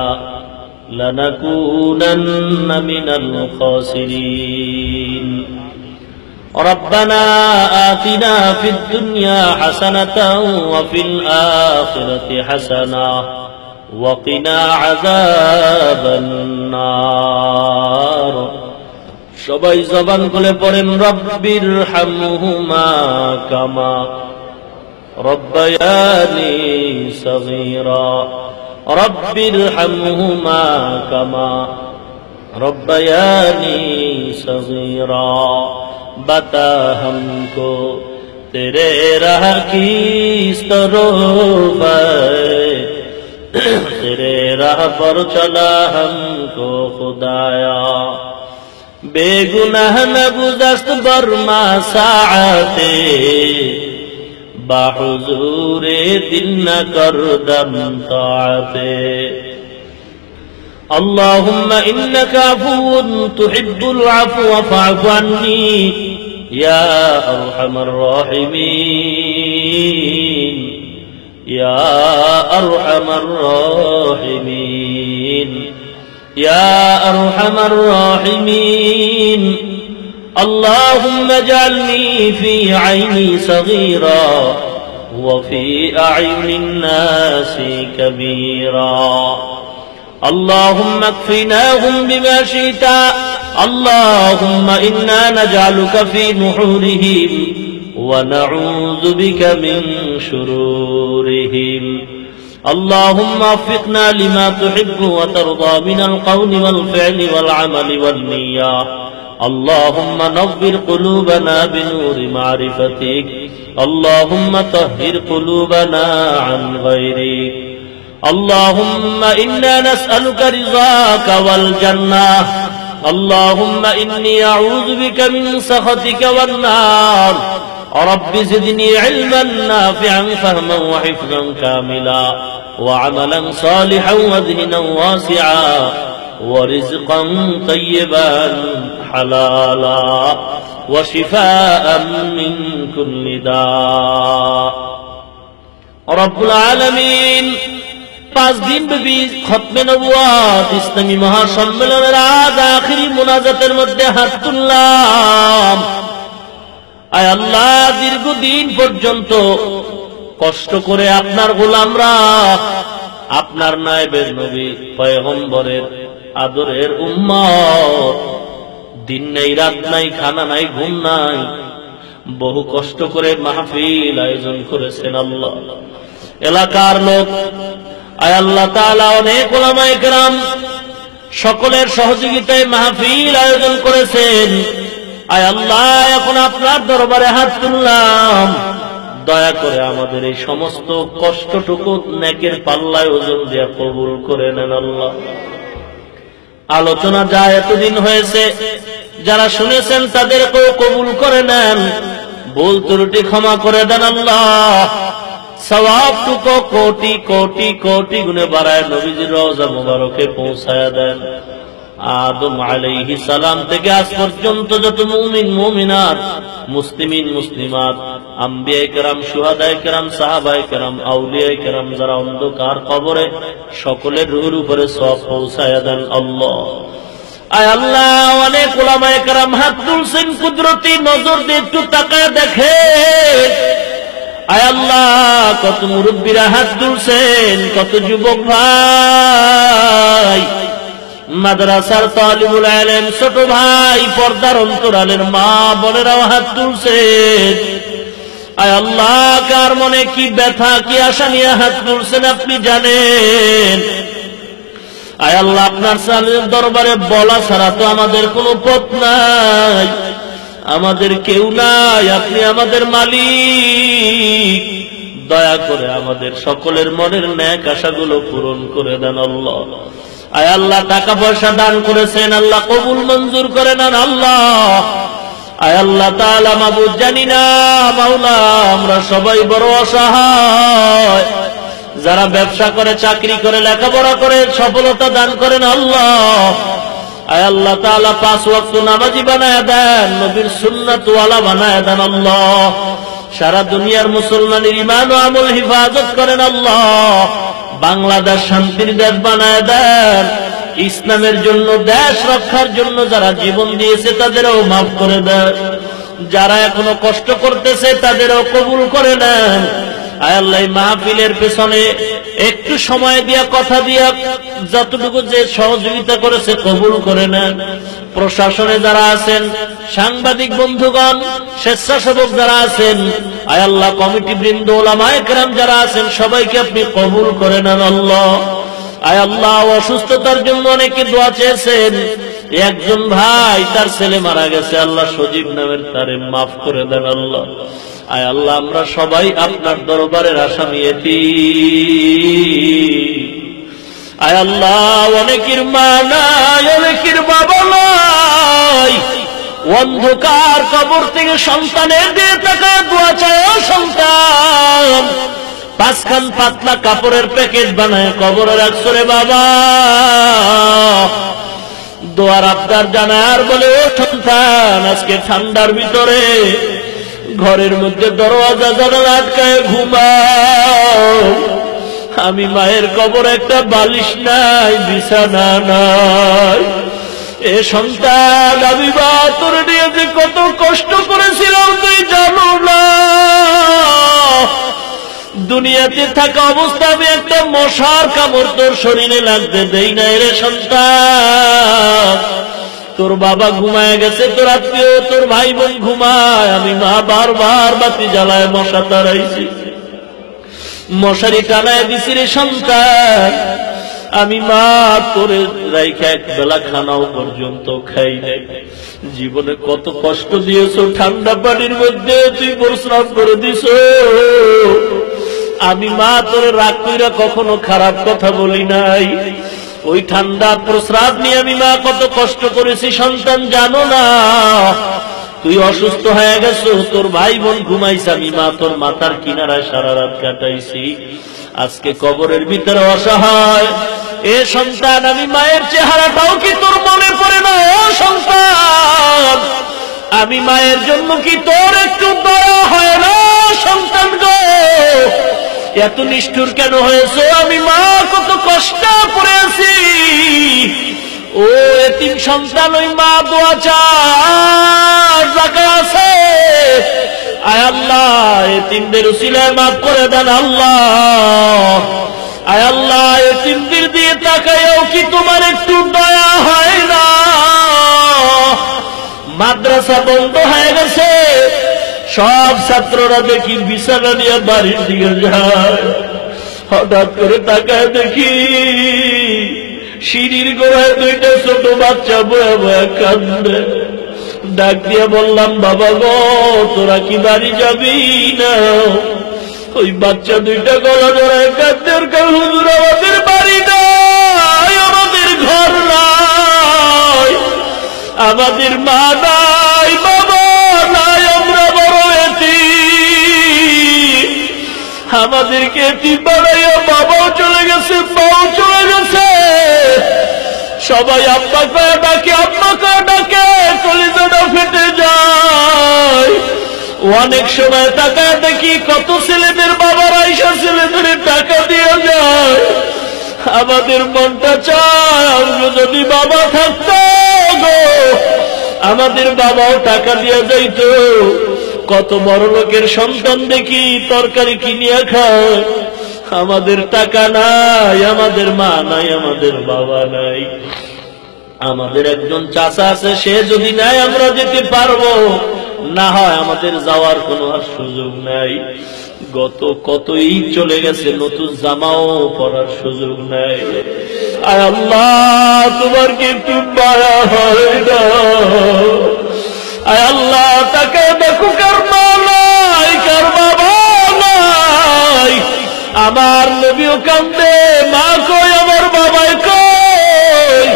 لنكونن من الخاسرين ربنا آتنا في الدنيا حسنة وفي الآخرة حسنة وقنا عذاب النار সবাই জবান খুলে পড়েন রব্বির হামহুমা কামা রব্বায়ানি সগীরা রব্বির হামহুমা কামা রব্বায়ানি সগীরা बता हमको तेरे राह की तरफ तेरे राह पर चला हमको खुदाया बेगुनाह न गुज़श्त बरमा साअते बाहुजूरे दिल न कर दम ताअते اللهم إنك عفو تحب العفو فاعف عني يا أرحم الراحمين يا أرحم الراحمين يا أرحم الراحمين اللهم اجعلني في عيني صغيرا وفي أعين الناس كبيرا اللهم اكفناهم بما شئت اللهم إنا نجعلك في نحورهم ونعوذ بك من شرورهم اللهم وفقنا لما تحب وترضى من القول والفعل والعمل والنية اللهم نور قلوبنا بنور معرفتك اللهم طهر قلوبنا عن غيرك اللهم إنا نسألك رضاك والجنة اللهم إني أعوذ بك من سخطك والنار رب زدني علما نافعا فهما وحفظا كاملا وعملا صالحا وذهنا واسعا ورزقا طيبا حلالا وشفاء من كل داء رب العالمين 5 দিন ব্যাপী খতমে নবুয়ত ইসলামী মহাসম্মেলনের আজ আখিরি মুনাজাতের মধ্যে হাত তুললাম। আয় আল্লাহ, দীর্ঘদিন পর্যন্ত কষ্ট করে আপনার গোলামরা আপনার নায়েবের নবী পয়গম্বরের আদরের উম্মত, দিন নাই রাত নাই খানা নাই ঘুম নাই, বহু কষ্ট করে মাহফিল আয়োজন করেছেন। আল্লাহ, এলাকার লোক, আয় আল্লাহ তাআলা অনেক উলামায়ে কেরাম সকলের সহযোগিতায় মাহফিল আয়োজন করেছেন। আয় আল্লাহ, এখন আপনার দরবারে হাত তুললাম, দয়া করে আমাদের এই সমস্ত কষ্টটুকু নেকের পাল্লায় ওজন দিয়ে কবুল করে নেন। আল্লাহ, আলোচনা যা এতদিন হয়েছে যারা শুনেছেন তাদেরকেও কবুল করে নেন, ভুল ত্রুটি ক্ষমা করে দেন। আল্লাহ, সওয়াবটুকু কোটি কোটি কোটি গুণে বাড়ায় নবীজির রওজা মুবারকে পৌঁছায়া দেন। আদম আলাইহিস সালাম থেকে আজ পর্যন্ত যত মুমিন মুমিনাত, মুসলিমিন মুসলিমাত, আম্বিয়ায়ে কেরাম, শুহাদায়ে কেরাম, সাহাবায়ে কেরাম, আউলিয়ায়ে কেরাম যারা অন্ধকার কবরে, সকলের রূহের উপরে সওয়াব পৌঁছায়া দেন। আল্লাহ, আয় আল্লাহ, অনেক উলামায়ে কেরাম হাত তুলছেন, কুদরতি নজর দিয়ে একটু তাকায় দেখে। আয় আল্লাহ, কত মুরব্বীরা হাত তুলছেন, কত যুবক ভাই, মাদ্রাসার তালিবুল ইলম, ছোট ভাই, পর্দার অন্তরালের মা বোনেরাও হাত তুলছেন। আয় আল্লাহ, কার মনে কি ব্যথা, কি আশা নিয়ে হাত তুলছেন আপনি জানেন। আয় আল্লাহ, আপনার দরবারে বলা ছাড়া তো আমাদের কোনো পথ নাই, আমাদের কেউ নাই, আপনি আমাদের মালিক। দয়া করে আমাদের সকলের মনের ন্যাক আশাগুলো পূরণ করে দেন আল্লাহ। আয় আল্লাহ, টাকা পয়সা দান করেছেন, আল্লাহ কবুল মঞ্জুর করে নেন আল্লাহ। আয় আল্লাহ তাআলা, মাবুদ জানি না মাওলা, আমরা সবাই বড় অসহায়, যারা ব্যবসা করে, চাকরি করে, লেখাপড়া করে সফলতা দান করেন আল্লাহ। আয় আল্লাহ তাআলা, 5 ওয়াক্ত নামাজি বানায় দেন, নবীর সুন্নাত ওয়ালা বানায় দেন আল্লাহ। সারা দুনিয়ার মুসলমানের ঈমান ও আমল হিফাজত করেন আল্লাহ। বাংলাদেশ শান্তির দেশ বানায় দেন। ইসলামের জন্য, দেশ রক্ষার জন্য যারা জীবন দিয়েছে তাদেরও মাফ করে দেন, যারা এখনো কষ্ট করতেছে তাদেরও কবুল করে নেন। আয় আল্লাহ, মাহফিলের পেছনে একটু সময় দিয়া, কথা দিয়া, যতটুকু যে সহযোগিতা করেছে কবুল করে নেন। প্রশাসনে যারা আছেন, সাংবাদিক বন্ধুগণ, স্বেচ্ছাসেবক যারা আছেন, আয় আল্লাহ কমিটি বৃন্দ, ওলামায়ে কেরাম যারা আছেন, সবাইকে আপনি কবুল করে নেন আল্লাহ। আয় আল্লাহ, অসুস্থতার জন্য অনেকে দোয়া চেয়েছেন। একজন ভাই, তার ছেলে মারা গেছে, আল্লাহ সজীব নামের, তারে মাফ করে দেন আল্লাহ। আয় আল্লাহ, আমরা সবাই আপনার দরবারের আসামি এতিম। আয় আল্লাহ, অনেকের মা নাই, অনেকের বাবা নাই, অন্ধকার কবর থেকে সন্তানের দিয়ে টাকা দোয়া চায়, সন্তান 5 খান পাতলা কাপড়ের প্যাকেট বানায় কবরে রাখছো রে বাবা, দোয়ার আবদার জানায় আর বলে, ও সন্তান, আজকে ঠান্ডার ভিতরে ঘরের মধ্যে দরওয়াজা জানালা আটকায় ঘুমাও, আমি মায়ের কবরে একটা বালিশ নাই, বিছানা নাই। এ সন্তান, আমি মা তোর নিয়ে যে কত কষ্ট করেছিলাম তুই জানো না। দুনিয়াতে থাকা অবস্থা আমি একটা মশার কামড় তোর শরীরে লাগতে দেই না রে সন্তান। তোর বাবা ঘুমায় গেছে, তোর আত্মীয়, তোর ভাই বোন ঘুমায়, আমি মা বারবার বাতি জ্বালায় মশা তাড়াইছি, মশারি টানায় দিছি রে সন্তান। আমি মা তোরে রাইখা এক বেলা খানাও পর্যন্ত খাই নাই। জীবনে কত কষ্ট দিয়েছো, ঠান্ডা পানির মধ্যে তুই প্রস্রাব করে দিছ। আমি মা তোরে রাগ কইরা কখনো খারাপ কথা বলি নাই। ওই ঠান্ডা প্রস্রাব নিয়ে আমি মা কত কষ্ট করেছি সন্তান জানো না। তুই অসুস্থ হয়ে গেছো, তোর ভাই বোন ঘুমাইছে, আমি মা তোর মাথার কিনারায় সারা রাত কাটাইছি। আজকে কবরের ভিতরে অসহায় এ সন্তান, আমি মায়ের চেহারাটাও কি তোর মনে পড়ে না? ও সন্তান, আমি মায়ের জন্য কি তোর একটু দয়া হয় না? সন্তান গো, এত নিষ্ঠুর কেন হয়েছে? আমি মা কত কষ্ট করে আছি। ও এতিম সন্তান, ওই মা দোয়া চায়, জায়গা আছে। আয় আল্লাহ, এতিমদের উসিলায় মাফ করে দেন আল্লাহ। আয় আল্লাহ, এতিমদের দিয়ে তাকায়ও কি তোমার একটু দয়া হয় না? মাদ্রাসা বন্ধ হয়ে গেছে, সব ছাত্ররা দেখি বিছানা নিয়ে বাড়ির দিকে যায়। হঠাৎ করে তাকায় দেখি সিঁড়ির গোড়ায় 2টা ছোট বাচ্চা বয়ে বয়ে কান্দে। ডাক দিয়ে বললাম, বাবা গো, তোরা কি বাড়ি যাবি না? ওই বাচ্চা 2টা গলা জড়ায় কাঁদতে, হুজুর আমাদের বাড়ি নাই, আমাদের ঘর নাই, আমাদের মা নাই, বাবা নাই, আমরা বড় এতিম। আমাদেরকে এতিম বানাইয়া বাবাও চলে গেছে, মাও চলে গেছে। সবাই আব্বা কয়ে ডাকে, আব্বা কয়ে ডাকে, কলিজাটা ফেটে যায়। অনেক সময় টাকা দেখি কত ছেলেদের বাবারা এসে ছেলেদের টাকা দিয়ে যায়। আমাদের মনটা চায় যদি বাবা থাকতো গো, আমাদের বাবাও টাকা দিয়ে যাইত। কত বড় লোকের সন্তান দেখি তরকারি কিনিয়া খায়, আমাদের টাকা নাই, আমাদের মা নাই, আমাদের বাবা নাই। আমাদের একজন চাচা আছে, সে যদি নাই আমরা যেতে পারবো, না হয় আমাদের যাওয়ার কোনো আর সুযোগ নাই। কত ঈদ চলে গেছে, নতুন জামাও পরার সুযোগ নাই। আয় আল্লাহ, তোমার কি একটু দয়া হয় না? আয় আল্লাহ, তাকে দেখো, কার মা নাই, কার বাবা নাই। আমার নবীও কান্দে, মা কই, আমার বাবাই কই।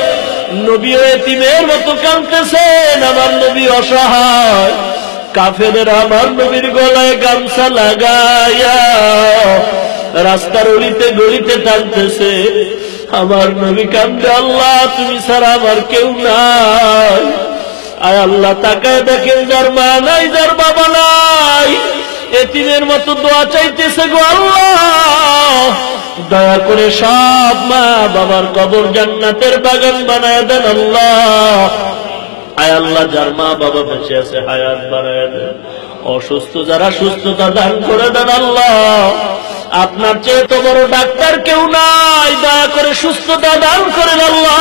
নবীও এতিমের মতো কাঁদতেছেন, আমার নবী অসহায়। কাফেরেরা আমার নবীর গলায় গামছা লাগাইয়া রাস্তার অলিতে গলিতে টানতেছে, আমার নবী কান্দে, আল্লাহ তুমি ছাড়া আমার কেউ নাই। আয় আল্লাহ, তাকায় দেখেন, যার মা নাই, যার বাবা নাই, এতিমের মতো দোয়া চাইতেছে গো আল্লাহ, দয়া করে সব মা বাবার কবর জান্নাতের বাগান বানায় দেন আল্লাহ। আয় আল্লাহ, যার মা বাবা বেঁচে আছে হায়াত বাড়ায় দেন, অসুস্থ যারা সুস্থতা দান করে দেন আল্লাহ। আপনার চেয়ে তো বড় ডাক্তার কেউ নাই, দয়া করে সুস্থতা দান করেন আল্লাহ।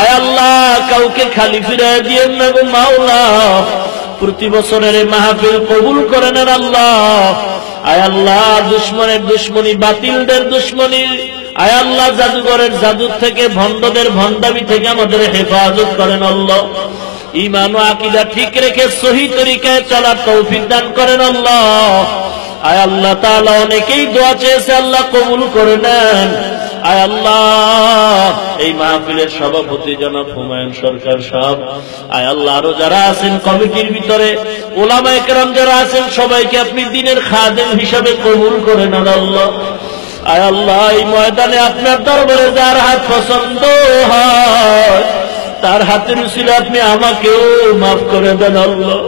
আয় আল্লাহ, কাউকে খালি ফিরায় দিয়েন না গো মাওলা। প্রতি বছরের মাহফিল কবুল করে নেন আল্লাহ। আয় আল্লাহ, দুশ্মনের দুশ্মনী, বাতিলদের দুশ্মনী, আয় আল্লাহ, জাদুঘরের জাদু থেকে, ভণ্ডদের ভণ্ডামি থেকে আমাদের হেফাজত করেন আল্লাহ। ঈমান ও আকীদা ঠিক রেখে সহি তরিকায় চলার তৌফিক দান করেন আল্লাহ। আয় আল্লাহ তাআলা, অনেকেই দোয়া চেয়েছে, আল্লাহ কবুল করে নেন। আয় আল্লাহ, এই মাহফিলের সভাপতি জনাব হুমায়ুন সরকার সাহেব, আয় আল্লাহ, আরো যারা আছেন কমিটির ভিতরে, ওলামায়ে কেরাম যারা আছেন, সবাইকে আপনি দ্বীনের খাদেম হিসাবে কবুল করে নেন আল্লাহ। আয় আল্লাহ, এই ময়দানে আপনার দরবারে যার হাত পছন্দ হয়, তার হাতের উসিলে আপনি আমাকেও মাফ করে দেন আল্লাহ।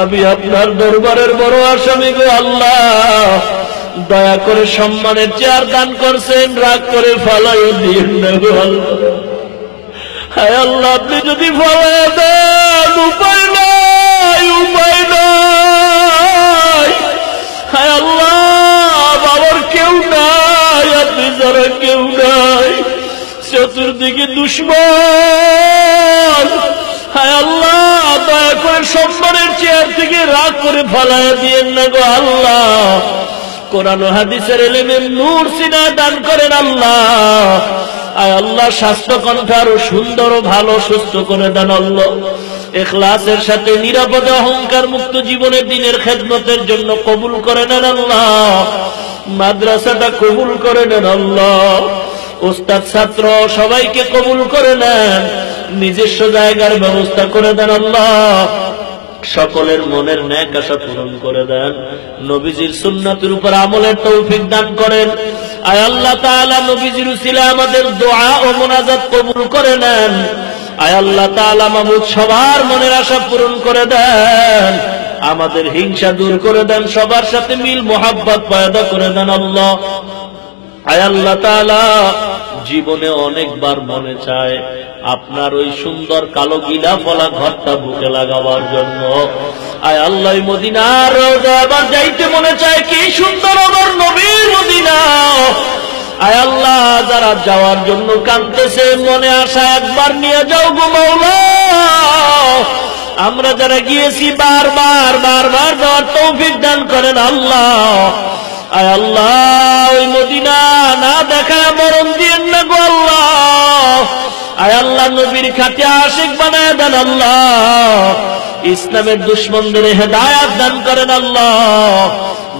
আমি আপনার দরবারের বড় আসামি গো আল্লাহ, দয়া করে সম্মানের চেয়ার দান করছেন, রাগ করে ফালাই দিন না গো আল্লাহ। হায় আল্লাহ, আপনি যদি ফালাই দেন, উপায় নাই, উপায় নাই। হায় আল্লাহ, বাবার কেউ নাই, আপনি যারা কেউ নাই, চতুর্দিকে দুশ্মন। হায় আল্লাহ, দয়া করে সম্মানের চেয়ার থেকে রাগ করে ফালাইয়া দিয়েন না গো আল্লাহ। কোরআন ও হাদিসের ইলমে নূর সিনায় দান করেন আল্লাহ। আয় আল্লাহ, স্বাস্থ্য কণ্ঠ আরো সুন্দর ও ভালো সুস্থ করে দেন আল্লাহ। ইখলাসের সাথে নিরাপদে অহংকার মুক্ত জীবনে দ্বীনের খেদমতের জন্য কবুল করে নেন আল্লাহ। মাদ্রাসাটা কবুল করে নেন আল্লাহ। উস্তাদ ছাত্র সবাইকে কবুল করে নেন, নিজস্ব জায়গার ব্যবস্থা করে দেন আল্লাহ। সকলের মনের ন্যাক আশা পূরণ করে দেন, নবীজির সুন্নাতের উপর আমলের তৌফিক দান করেন। আয় আল্লাহ তাআলা, নবীজির উসিলায় আমাদের দোয়া ও মুনাজাত কবুল করে নেন। আয় আল্লাহ তাআলা, মাবুদ সবার মনের আশা পূরণ করে দেন, আমাদের হিংসা দূর করে দেন, সবার সাথে মিল মোহাব্বত পয়দা করে দেন আল্লাহ। আয় আল্লাহ তাআলা, জীবনে অনেকবার মনে চায় আপনার ওই সুন্দর কালো গিলা ফলা ঘরটা বুকে লাগাবার জন্য। আয় আল্লাহ, মদিনার রওজা আবার যাইতে মনে চায়, কি সুন্দর আমার নবীর মদিনা। আয় আল্লাহ, যারা যাওয়ার জন্য কাঁদতেছে, মনে আশা একবার নিয়ে যাও গো মাওলা। আমরা যারা গিয়েছি বারবার বারবার যাওয়ার তৌফিক দান করেন আল্লাহ। আয় আল্লাহ, ওই মদিনা না দেখায় মরণ দিয়েন না গো আল্লাহ। আয় আল্লাহ, নবীর খাঁটি আশিক বানায় দেন আল্লাহ। ইসলামের দুশ্মনদের হেদায়াত দান করেন আল্লাহ।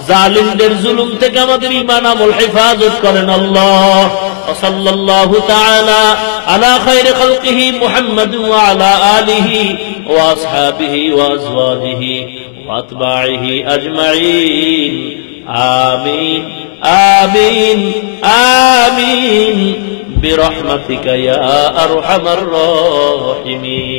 জালিমদের জুলুম থেকে আমাদের ঈমান আমল হেফাজত করেন আল্লাহ। সাল্লাল্লাহু তাআলা আলা খায়রি খালকিহি মুহাম্মাদ ওয়া আলা আলিহি ওয়া আসহাবিহি ওয়া আজওয়াজিহি ওয়া আতবাইহি আজমাইন। আমিন আমিন আমিন বিরহমাতিকা ইয়া আরহামার রাহিমিন।